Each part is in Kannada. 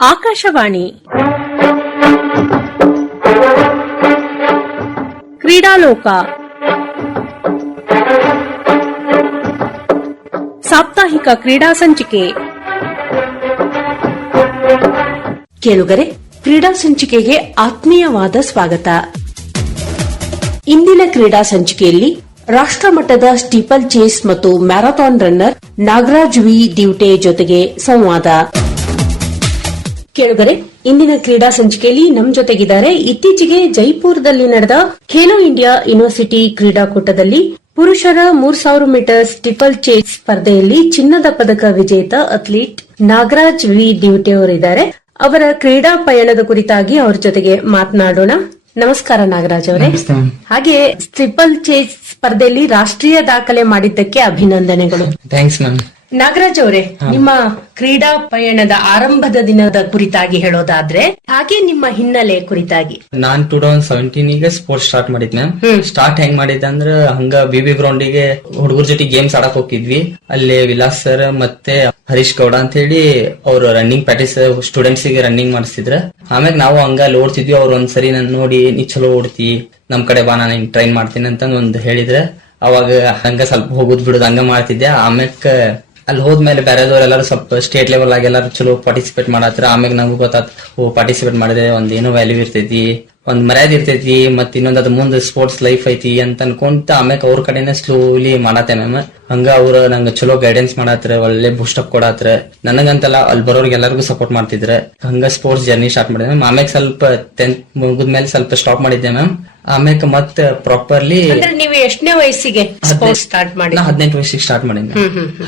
ಆಕಾಶವಾಣಿ. ಕ್ರೀಡಾಲೋಕ. ಸಾಪ್ತಾಹಿಕ ಕ್ರೀಡಾ ಸಂಚಿಕೆ. ಕೇಳುಗರೆ, ಕ್ರೀಡಾ ಸಂಚಿಕೆಗೆ ಆತ್ಮೀಯವಾದ ಸ್ವಾಗತ. ಇಂದಿನ ಕ್ರೀಡಾ ಸಂಚಿಕೆಯಲ್ಲಿ ರಾಷ್ಟ್ರಮಟ್ಟದ ಸ್ಟೀಪಲ್ ಚೇಸ್ ಮತ್ತು marathon runner Nagaraj V. Divate ಜೊತೆಗೆ ಸಂವಾದ. ಕೇಳುಗರೆ ಇಂದಿನ ಕ್ರೀಡಾ ಸಂಚಿಕೆಯಲ್ಲಿ ನಮ್ ಜೊತೆಗಿದ್ದಾರೆ. ಇತ್ತೀಚೆಗೆ ಜೈಪುರದಲ್ಲಿ ನಡೆದ ಖೇಲೋ ಇಂಡಿಯಾ ಯೂನಿವರ್ಸಿಟಿ ಕ್ರೀಡಾಕೂಟದಲ್ಲಿ ಪುರುಷರ ಮೂರ್ ಸಾವಿರ ಮೀಟರ್ ಸ್ಟಿಪಲ್ ಚೇಸ್ ಸ್ಪರ್ಧೆಯಲ್ಲಿ ಚಿನ್ನದ ಪದಕ ವಿಜೇತ ಅಥ್ಲೀಟ್ ನಾಗರಾಜ್ ವಿ. ದಿವಟೆ ಅವರಿದ್ದಾರೆ. ಅವರ ಕ್ರೀಡಾ ಪಯಣದ ಕುರಿತಾಗಿ ಅವರ ಜೊತೆಗೆ ಮಾತನಾಡೋಣ. ನಮಸ್ಕಾರ ನಾಗರಾಜ್ ಅವರೇ. ಹಾಗೆ ಸ್ಟ್ರಿಪಲ್ ಚೇಸ್ ಸ್ಪರ್ಧೆಯಲ್ಲಿ ರಾಷ್ಟ್ರೀಯ ದಾಖಲೆ ಮಾಡಿದ್ದಕ್ಕೆ ಅಭಿನಂದನೆಗಳು. ಥ್ಯಾಂಕ್ಸ್ ಮ್ಯಾಮ್ ನಾಗರಾಜ್ ಅವರೇ ನಿಮ್ಮ ಕ್ರೀಡಾ ಪಯಣದ ಆರಂಭದ ದಿನದ ಕುರಿತಾಗಿ ಹೇಳೋದಾದ್ರೆ ಹಾಗೆ ನಿಮ್ಮ ಹಿನ್ನೆಲೆ ಕುರಿತಾಗಿ. ನಾನ್ ಟೂ ತೌಸಂಡ್ ಸೆವೆಂಟೀನ್ಗೆ ಸ್ಪೋರ್ಟ್ಸ್ ಸ್ಟಾರ್ಟ್ ಮಾಡಿದ್ ಮ್ಯಾಮ್ ಸ್ಟಾರ್ಟ್ ಹೆಂಗ್ ಮಾಡಿದ್ದೆ ಅಂದ್ರ ಹಂಗ ಬಿ ಬಿ ಗ್ರೌಂಡ್ಗೆ ಹುಡುಗರ ಜೊತೆ ಗೇಮ್ಸ್ ಆಡಕ್ ಹೋಗಿದ್ವಿ ಅಲ್ಲಿ ವಿಲಾಸ್ ಸರ್ ಮತ್ತೆ ಹರೀಶ್ ಗೌಡ ಅಂತ ಹೇಳಿ ಅವ್ರು ರನ್ನಿಂಗ್ ಪ್ರಾಕ್ಟೀಸ್ ಸ್ಟೂಡೆಂಟ್ಸ್ಗೆ ರನ್ನಿಂಗ್ ಮಾಡಿಸ್ತಿದ್ರ. ಆಮ್ಯಾಗ ನಾವು ಹಂಗ ಅಲ್ಲಿ ಓಡ್ತಿದ್ವಿ. ಅವ್ರು ಒಂದ್ಸರಿ ನನ್ ನೋಡಿ ನೀ ಚಲೋ ಓಡ್ತಿ ನಮ್ ಕಡೆ ಬಾ ನಾನು ಟ್ರೈನ್ ಮಾಡ್ತೀನಿ ಅಂತ ಒಂದ್ ಹೇಳಿದ್ರೆ. ಅವಾಗ ಹಂಗ ಸ್ವಲ್ಪ ಹೋಗುದ್ ಬಿಡುದು ಹಂಗ ಮಾಡ್ತಿದ್ದೆ. ಆಮ್ಯಾಕ ಅಲ್ಲಿ ಹೋದ್ಮೇಲೆ ಬೇರೆದವ್ರು ಎಲ್ಲರೂ ಸ್ವಲ್ಪ ಸ್ಟೇಟ್ ಲೆವೆಲ್ ಆಗಿ ಎಲ್ಲರೂ ಚಲೋ ಪಾರ್ಟಿಸಿಪೇಟ್ ಮಾಡತ್ರ ಆಮ್ಯಾಗ ನಮಗೂ ಗೊತ್ತಾತ, ಓ ಪಾರ್ಟಿಸಿಪೇಟ್ ಮಾಡಿದ್ರೆ ಒಂದ್ ಏನೋ ವ್ಯಾಲ್ಯೂ ಇರ್ತೈತಿ, ಒಂದ್ ಮರ್ಯಾದೆ ಇರ್ತೈತಿ, ಮತ್ ಇನ್ನೊಂದ್ ಅದ್ ಮುಂದೆ ಸ್ಪೋರ್ಟ್ಸ್ ಲೈಫ್ ಐತಿ ಅಂತ ಅನ್ಕೊಂತ ಆಮ್ಯಾಗ ಅವ್ರ ಕಡೆನೆ ಸ್ಲೋಲಿ ಮಾಡತ್ತೆ ಮ್ಯಾಮ್ ಹಂಗ ಅವ್ರ ನಂಗ ಚಲೋ ಗೈಡೆನ್ಸ್ ಮಾಡತ್ರ ಒಳ್ಳೆ ಬೂಸ್ಟ್ ಅಪ್ ಕೊಡತ್ರ. ನನಗಂತಲ್ಲ ಅಲ್ಲಿ ಬರೋರ್ಗೆ ಎಲ್ಲರಿಗೂ ಸಪೋರ್ಟ್ ಮಾಡ್ತಿದ್ರೆ. ಹಂಗ ಸ್ಪೋರ್ಟ್ಸ್ ಜರ್ನಿ ಸ್ಟಾರ್ಟ್ ಮಾಡಿದೆ ಮ್ಯಾಮ್ ಆಮ್ಯಾಗ ಸ್ವಲ್ಪ ಟೆಂತ್ ಮುಗಿದ್ಮೇಲೆ ಸ್ವಲ್ಪ ಸ್ಟಾಪ್ ಮಾಡಿದ್ದೆ ಮ್ಯಾಮ್ ಆಮ್ಯಾಗ ಮತ್ತೆ ಪ್ರಾಪರ್ಲಿ ನೀವು ಎಷ್ಟನೇ ವಯಸ್ಸಿಗೆ ಸ್ಟಾರ್ಟ್ ಮಾಡಿ ಹದಿನೆಂಟು ವಯಸ್ಸಿಗೆ ಸ್ಟಾರ್ಟ್ ಮಾಡೀನಿ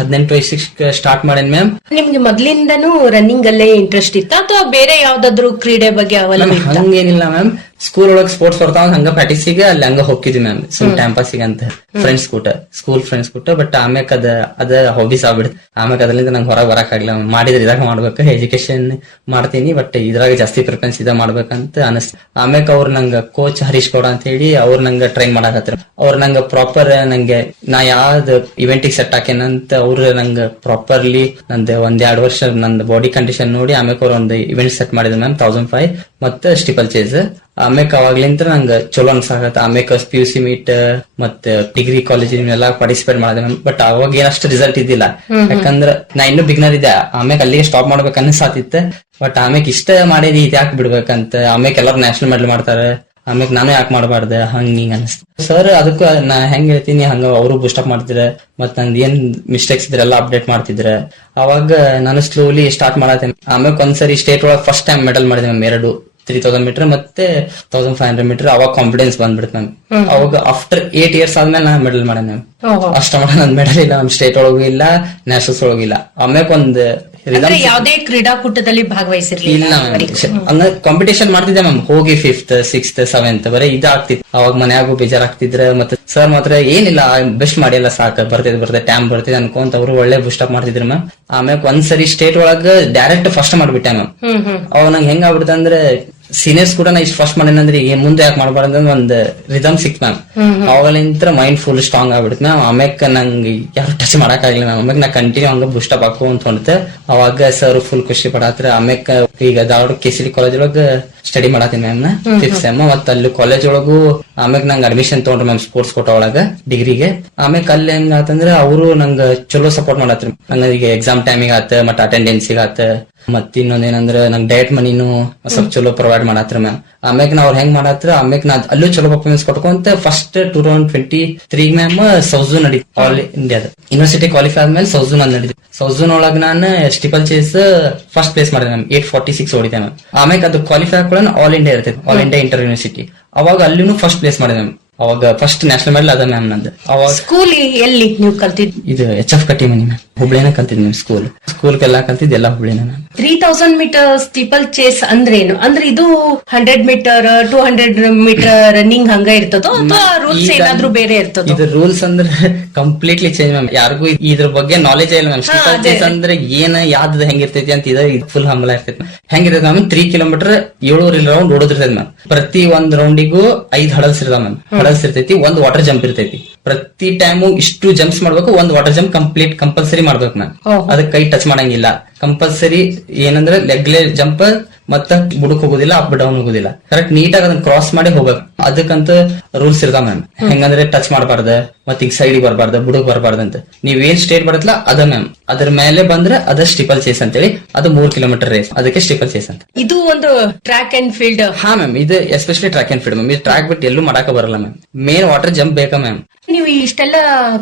ಹದಿನೆಂಟು ವಯಸ್ಸಿಗೆ ಸ್ಟಾರ್ಟ್ ಮಾಡೇನ್ ಮ್ಯಾಮ್ ನಿಮ್ಗೆ ಮೊದ್ಲಿಂದನೂ ರನ್ನಿಂಗ್ ಅಲ್ಲೇ ಇಂಟ್ರೆಸ್ಟ್ ಇತ್ತ ಅಥವಾ ಬೇರೆ ಯಾವ್ದಾದ್ರು ಕ್ರೀಡೆ ಬಗ್ಗೆ ಅವಲಂಬನೆ ಹಂಗೇನಿಲ್ಲ ಮ್ಯಾಮ್ ಸ್ಕೂಲ್ ಒಳಗ್ ಸ್ಪೋರ್ಟ್ಸ್ ಬರ್ತಾವ ಹಂಗ ಪ್ರಾಕ್ಟೀಸಿಗೆ ಅಲ್ಲಿ ಹಂಗ ಹೋಗಿದ್ವಿ ಮ್ಯಾಮ್ ಸುಮ್ ಟೈಮ್ ಪಾಸಿಗೆ ಅಂತ. ಫ್ರೆಂಡ್ಸ್ ಕೂಟ. ಸ್ಕೂಲ್ ಫ್ರೆಂಡ್ಸ್ ಕೂಟ ಬಟ್ ಆಮ್ಯಾಕ ಅದ ಅದ ಹಾಬೀಸ್ ಆಗ್ಬಿಡ್ತು. ಆಮ್ಯಾಕ ಅದರಿಂದ ನಂಗೆ ಹೊರಗೆ ಬರಕ್ ಆಗಿಲ್ಲ ಮಾಡಿದ್ರೆ ಇದಾಗ ಮಾಡ್ಬೇಕು ಎಜುಕೇಶನ್ ಮಾಡ್ತೀನಿ ಬಟ್ ಇದ್ರಾಗ ಜಾಸ್ತಿ ಪ್ರಿಫರೆನ್ಸ್ ಇದ ಮಾಡ್ಬೇಕಂತ ಅನಸ್ ಆಮ್ಯಾಕ ಅವ್ರ ನಂಗ ಕೋಚ್ ಹರೀಶ್ ಗೌಡ ಅಂತ ಹೇಳಿ ಅವ್ರ ನಂಗ ಟ್ರೈನ್ ಮಾಡಕತ್ರ ಅವ್ರ ನಂಗ ಪ್ರಾಪರ್ ನಂಗೆ ನಾ ಯಾವ್ದು ಇವೆಂಟಿಗೆ ಸೆಟ್ ಹಾಕೇನಂತ ಅವ್ರ ನಂಗ ಪ್ರಾಪರ್ಲಿ ನಂದು ಒಂದ್ ಎರಡ್ ವರ್ಷ ನಂದು ಬಾಡಿ ಕಂಡೀಷನ್ ನೋಡಿ ಆಮ್ಯಾಕ ಅವ್ರ ಒಂದು ಇವೆಂಟ್ ಸೆಟ್ ಮಾಡಿದ್ರು ಮ್ಯಾಮ್ ತೌಸಂಡ್ ಫೈವ್ ಮತ್ತೆ ಸ್ಟಿಪಲ್ ಚೇಸ್ ಆಮ್ಯಾಕ ಅವಾಗ್ಲಿಂತ ನಂಗ ಚಲೋ ಅನ್ಸಾಕತ್ತ. ಆಮ್ಯಾಕ ಪಿ ಯು ಸಿ ಮೀಟ್ ಮತ್ತೆ ಡಿಗ್ರಿ ಕಾಲೇಜಿನೆಲ್ಲ ಪಾರ್ಟಿಸಿಪೇಟ್ ಮಾಡಿದೆ. ಬಟ್ ಅವಾಗ ಏನಷ್ಟು ರಿಸಲ್ಟ್ ಇದ್ದಿಲ್ಲ. ಯಾಕಂದ್ರ ನಾ ಇನ್ನೂ ಬಿಗ್ನರ್ ಇದ್ದೆ. ಆಮ್ಯಾಕ ಅಲ್ಲಿಗೆ ಸ್ಟಾಪ್ ಮಾಡ್ಬೇಕು ಅನ್ಸಾತಿತ್ತ. ಬಟ್ ಆಮ್ಯಾಕ ಇಷ್ಟ ಮಾಡಿದ್ ಇದು ಯಾಕೆ ಬಿಡ್ಬೇಕಂತ. ಆಮ್ಯಾಕ ಎಲ್ಲರೂ ನ್ಯಾಷನಲ್ ಮೆಡಲ್ ಮಾಡ್ತಾರ. ಆಮ್ಯಾಗ ನಾನು ಯಾಕೆ ಮಾಡಬಾರ್ದ? ಹಂಗ ಹಿಂಗ ಅನಿಸ್ತು. ಸರ್ ಅದಕ್ಕ ನಾ ಹೆಂಗ್ ಹೇಳ್ತೀನಿ ಹಂಗ ಅವರು ಬೂಸ್ಟಪ್ ಮಾಡ್ತಿದ್ರ ಮತ್ ನಂದ್ ಏನ್ ಮಿಸ್ಟೇಕ್ಸ್ ಇದ್ರೆಲ್ಲ ಅಪ್ಡೇಟ್ ಮಾಡ್ತಿದ್ರ. ಅವಾಗ ನಾನು ಸ್ಲೋಲಿ ಸ್ಟಾರ್ಟ್ ಮಾಡತ್ತೆ. ಆಮ್ಯಾಗ ಒಂದ್ಸರಿ ಸ್ಟೇಟ್ ಒಳಗ್ ಫಸ್ಟ್ ಟೈಮ್ ಮೆಡಲ್ ಮಾಡಿದೆ ಮ್ಯಾಮ್ ಎರಡು. ತ್ರೀ ತೌಸಂಡ್ ಮೀಟರ್ ಮತ್ತೆ ತೌಸಂಡ್ ಫೈವ್ ಹಂಡ್ರೆಡ್ ಮೀಟರ್ ಅವಾಗ ಕಾನ್ಫಿಡೆನ್ಸ್ ಬಂದ್ಬಿಡ್ತು ನಂಗೆ. ಅವಾಗ ಆಫ್ಟರ್ ಏಟ್ ಇಯರ್ಸ್ ಆದ್ಮೇಲೆ ನಾ ಮೆಡಲ್ ಮಾಡೇನಿ ನಾನು. ಅಷ್ಟ ಮಾಡ ನನ್ ಮೆಡಲ್ ಇಲ್ಲ ನಮ್ ಸ್ಟೇಟ್ ಒಳಗೂ ಇಲ್ಲ ನ್ಯಾಷನಲ್ಸ್ ಒಳಗೂ ಇಲ್ಲ. ಆಮ್ಯಾಗ ಒಂದ್ ಅಂದ್ರೆ rhythm ಯಾವುದೇ ಕ್ರೀಡಾಕೂಟದಲ್ಲಿ ಭಾಗವಹಿಸಿರ್ಲಿಲ್ಲ ಅಂದ್ರೆ ಕಾಂಪಿಟೇಷನ್ ಮಾಡ್ತಿದ್ದೆ ಮ್ಯಾಮ್ ಹೋಗಿ ಫಿಫ್ತ್ ಸಿಕ್ಸ್ತ್ ಸೆವೆಂತ್ ಬರೀ ಇದಾಗ್ತಿತ್ತು. ಅವಾಗ ಮನೆಯಾಗೂ ಬೇಜಾರಾಗ್ತಿದ್ರೆ ಮತ್ತೆ ಸರ್ ಮಾತ್ರ ಏನಿಲ್ಲ ಬೆಸ್ಟ್ ಮಾಡಿಲ್ಲ ಸಾಕ ಬರ್ತಿದ್ ಬರ್ತದೆ ಟ್ಯಾಮ್ ಬರ್ತಿದೆ ಅನ್ಕೊಂತ ಅವ್ರು ಒಳ್ಳೆ ಬುಸ್ಟಪ್ ಮಾಡ್ತಿದ್ರು ಮ್ಯಾಮ್ ಆಮ್ಯಾಗ ಒಂದ್ಸರಿ ಸ್ಟೇಟ್ ಒಳಗ ಡೈರೆಕ್ಟ್ ಫಸ್ಟ್ ಮಾಡ್ಬಿಟ್ಟೆ ಮ್ಯಾಮ್ ಅವಾಗ ನಂಗೆ ಹೆಂಗ ಆಗ್ಬಿಡ್ತ ಅಂದ್ರೆ ಸೀನಿಯರ್ಸ್ ಕೂಡ ನಾ ಇಷ್ಟು ಫಸ್ಟ್ ಮಾಡೇನಂದ್ರೆ ಏನ್ ಮುಂದೆ ಯಾಕೆ ಮಾಡಬಾರ್ದು ಒಂದ್ ರಿದಮ್ ಸಿಕ್ ಮ್ಯಾಮ್ ಅವಾಗಲಿಂತ್ರ ಮೈಂಡ್ ಫುಲ್ ಸ್ಟ್ರಾಂಗ್ ಆಗ್ಬಿಡ್ತು ಮ್ಯಾಮ್ ಆಮ್ಯಾಕ ನಂಗೆ ಯಾರು ಟಚ್ ಮಾಡಕ್ ಆಗಿಲ್ಲ ಮ್ಯಾಮ್ ಆಮ್ಯಾಗ ನಾ ಕಂಟಿನ್ಯೂ ಹಂಗ ಬುಸ್ಟ್ ಅಪ್ ಹಾಕು ಅಂತ ಹೊಂಟೆ ಅವಾಗ ಸರ್ ಫುಲ್ ಖುಷಿ ಪಡಾತ್ರ. ಆಮ್ಯಾಕ ಈಗ ಧಾರವಾಡ ಕೆಸಿಡಿ ಕಾಲೇಜ್ ಒಳಗ ಸ್ಟಡಿ ಮಾಡತ್ತೀನಿ ಮ್ಯಾಮ್ ನಾ ಫಿಫ್ತ್ ಸೆಮ್ ಮತ್ತ ಅಲ್ಲಿ ಕಾಲೇಜ್ ಒಳಗೂ ಆಮ್ಯಾಗ ನಂಗೆ ಅಡ್ಮಿಷನ್ ತಗೊಂಡ್ರು ಮ್ಯಾಮ್ ಸ್ಪೋರ್ಟ್ಸ್ ಕೋಟ ಒಳಗ ಡಿಗ್ರಿಗೆ ಆಮ್ಯಾಕ ಅಲ್ಲಿ ಹೆಂಗ ಆತಂದ್ರ ಅವರು ನಂಗೆ ಚಲೋ ಸಪೋರ್ಟ್ ಮಾಡತ್ರಿ. ನಂಗ ಈಗ ಎಕ್ಸಾಮ್ ಟೈಮಿಗೆ ಆತ ಮತ್ತೆ ಅಟೆಂಡೆನ್ಸಿಗೆ ಆತ. ಮತ್ತ ಇನ್ನೊಂದೇನಂದ್ರ ನಂಗೆ ಡಯಟ್ ಮನಿನು ಸ್ವಲ್ಪ ಚಲೋ ಪ್ರೊವೈಡ್ ಮಾಡತ್ರ ಮ್ಯಾಮ್. ಆಮ್ಯಾಗ ನಾವ್ ಹೆಂಗ್ ಮಾಡತ್ರ ಆಮ್ಯಾಗ ನಾ ಅಲ್ಲೂ ಚಲೋ performance ಕೊಟ್ಕೊಂತ first two thousand twenty three ma'am South Zone ನಡೀತು ಆಲ್ ಇಂಡಿಯಾದ ಯೂನಿವರ್ಸಿಟಿ ಕ್ವಾಲಿಫೈ ಆದ್ಮೇಲೆ ಸೌಜೂನ್ ಅಲ್ಲಿ ನಡೀತು. ಸೌಜೂನ್ ಒಳಗ ನಾನು ಸ್ಟಿಪಲ್ ಚೇಸ್ ಫಸ್ಟ್ ಪ್ಲೇಸ್ ಮಾಡಿದೆ ಮ್ಯಾಮ್ ಏಟ್ ಫಾರ್ಟಿ ಸಿಕ್ಸ್ ಓಡಿದೆ ಮ್ಯಾಮ್. ಆಮ್ಯಾಗ ಅದು ಕ್ವಾಲಿಫೈ ಹಾಕೊಳ್ಳೋಣ ಆಲ್ ಇಂಡಿಯಾ ಇರ್ತೈತಿ ಆಲ್ ಇಂಡಿಯಾ ಇಂಟರ್ ಯೂನಿವರ್ಸಿಟಿ ಅವಾಗ ಅಲ್ಲಿನೂ ಫಸ್ಟ್ ಪ್ಲೇಸ್ ಮಾಡಿದೆ ಮ್ಯಾಮ್. ಅವಾಗ ಫಸ್ಟ್ ನ್ಯಾಷನಲ್ ಮೆಡಲ್ ಅದ ಮ್ಯಾಮ್ ನಂದು. ಅವಾಗ ಸ್ಕೂಲ್ ಎಲ್ಲಿ ನೀವು ಕಲ್ತಿದ್ ಇದು ಎಚ್ ಎಫ್ ಕಟ್ಟಿ ಮನಿ ಮ್ಯಾಮ್. ಹುಬ್ಳಿನ ಕಲ್ತಿದ್ ನಿಮ್ ಸ್ಕೂಲ್ ಸ್ಕೂಲ್ಗೆಲ್ಲ ಕಲ್ತಿದ್ ಎಲ್ಲ ಹುಬ್ಳಿನ three thousand meter steeplechase ಅಂದ್ರೇನು? ಅಂದ್ರೆ ಇದು hundred meter two hundred meter running ಹಂಗ ಇರ್ತದೋ? ಅಥವಾ ರೂಲ್ಸ್ ಈಗ ಏನಾದ್ರೂ ಬೇರೆ ಇರ್ತದೋ? ಇದು ರೂಲ್ಸ್ ಅಂದ್ರೆ ಕಂಪ್ಲೀಟ್ಲಿ ಚೇಂಜ್ ಮ್ಯಾಮ್ ಯಾರಿಗೂ ಇದ್ರ ಬಗ್ಗೆ ನಾಲೆಜ್ ಇಲ್ಲ ಮ್ಯಾಮ್ ಸ್ಟೀಪಲ್ ಅದೇ. ಚೇಸ್ ಅಂದ್ರೆ ಏನ ಯಾವ್ದು ಹೆಂಗಿರ್ತೈತಿ ಅಂತ ಇದು ಫುಲ್ ಹಂಬಲ ಇರ್ತೈತಿ ಹೆಂಗಿರ್ತೈತಿ ಮ್ಯಾಮ್ ತ್ರೀ ಕಿಲೋಮೀಟರ್ ಏಳೂರು ರೌಂಡ್ ಓಡೋದಿರ್ತೈತಿ ಮ್ಯಾಮ್ ಪ್ರತಿ ಒಂದ್ ರೌಂಡಿಗೂ ಐದ್ ಹಡಲ್ಸ್ ಇರ್ತಾವ ಮ್ಯಾಮ್ ಹಡಲ್ಸ್ ಇರ್ತೈತಿ ಒಂದ್ ವಾಟರ್ ಜಂಪ್ ಇರ್ತೈತಿ. ಪ್ರತಿ ಟೈಮು ಇಷ್ಟು ಜಂಪ್ಸ್ ಮಾಡ್ಬೇಕು ಒಂದ್ ವಾಟರ್ ಜಂಪ್ ಕಂಪ್ಲೀಟ್ ಕಂಪಲ್ಸರಿ ಮಾಡ್ಬೇಕು ನಾನು. ಅದಕ್ಕೆ ಕೈ ಟಚ್ ಮಾಡಂಗಿಲ್ಲ ಕಂಪಲ್ಸರಿ ಏನಂದ್ರೆ ಲೆಗ್ಲೆ ಜಂಪ್ ಮತ್ತ ಬುಡಕ್ ಹೋಗುದಿಲ್ಲ ಅಪ್ ಡೌನ್ ಹೋಗುದಿಲ್ಲ. ಕರೆಕ್ಟ್ ನೀಟಾಗಿ ಅದನ್ನ ಕ್ರಾಸ್ ಮಾಡಿ ಹೋಗ್ಬೇಕು. ಅದಕ್ಕಂತ ರೂಲ್ಸ್ ಇರ್ತಾವ ಮ್ಯಾಮ್ ಹೆಂಗಂದ್ರೆ ಟಚ್ ಮಾಡಬಾರ್ದ ಮತ್ ಈಗ ಸೈಡ್ ಬರಬಾರ್ದ ಬುಡಕ್ ಬರಬಾರ್ದ ಅಂತ ನೀವ್ ಏನ್ ಸ್ಟೇಟ್ ಬರತ್ತಲ್ಲ ಅದ ಮ್ಯಾಮ್ ಅದ್ರ ಮೇಲೆ ಬಂದ್ರೆ ಅದ ಸ್ಟಿಪಲ್ ಚೇಸ್ ಅಂತೇಳಿ ಅದು ಮೂರ್ ಕಿಲೋಮೀಟರ್ ರೇಸ್ ಅದಕ್ಕೆ ಸ್ಟಿಪಲ್ ಚೇಸ್ ಅಂತ. ಇದು ಒಂದು ಟ್ರ್ಯಾಕ್ ಅಂಡ್ ಫೀಲ್ಡ್ ಹಾ ಮ್ಯಾಮ್ ಇದು especially track and field ma'am ಇದು ಟ್ರ್ಯಾಕ್ ಬಿಟ್ಟು ಎಲ್ಲೂ ಮಾಡಾಕ ಬರಲ್ಲ ಮ್ಯಾಮ್ ಮೇನ್ ವಾಟರ್ ಜಂಪ್ ಬೇಕಾ ಮ್ಯಾಮ್ ನೀವು ಇಷ್ಟೆಲ್ಲ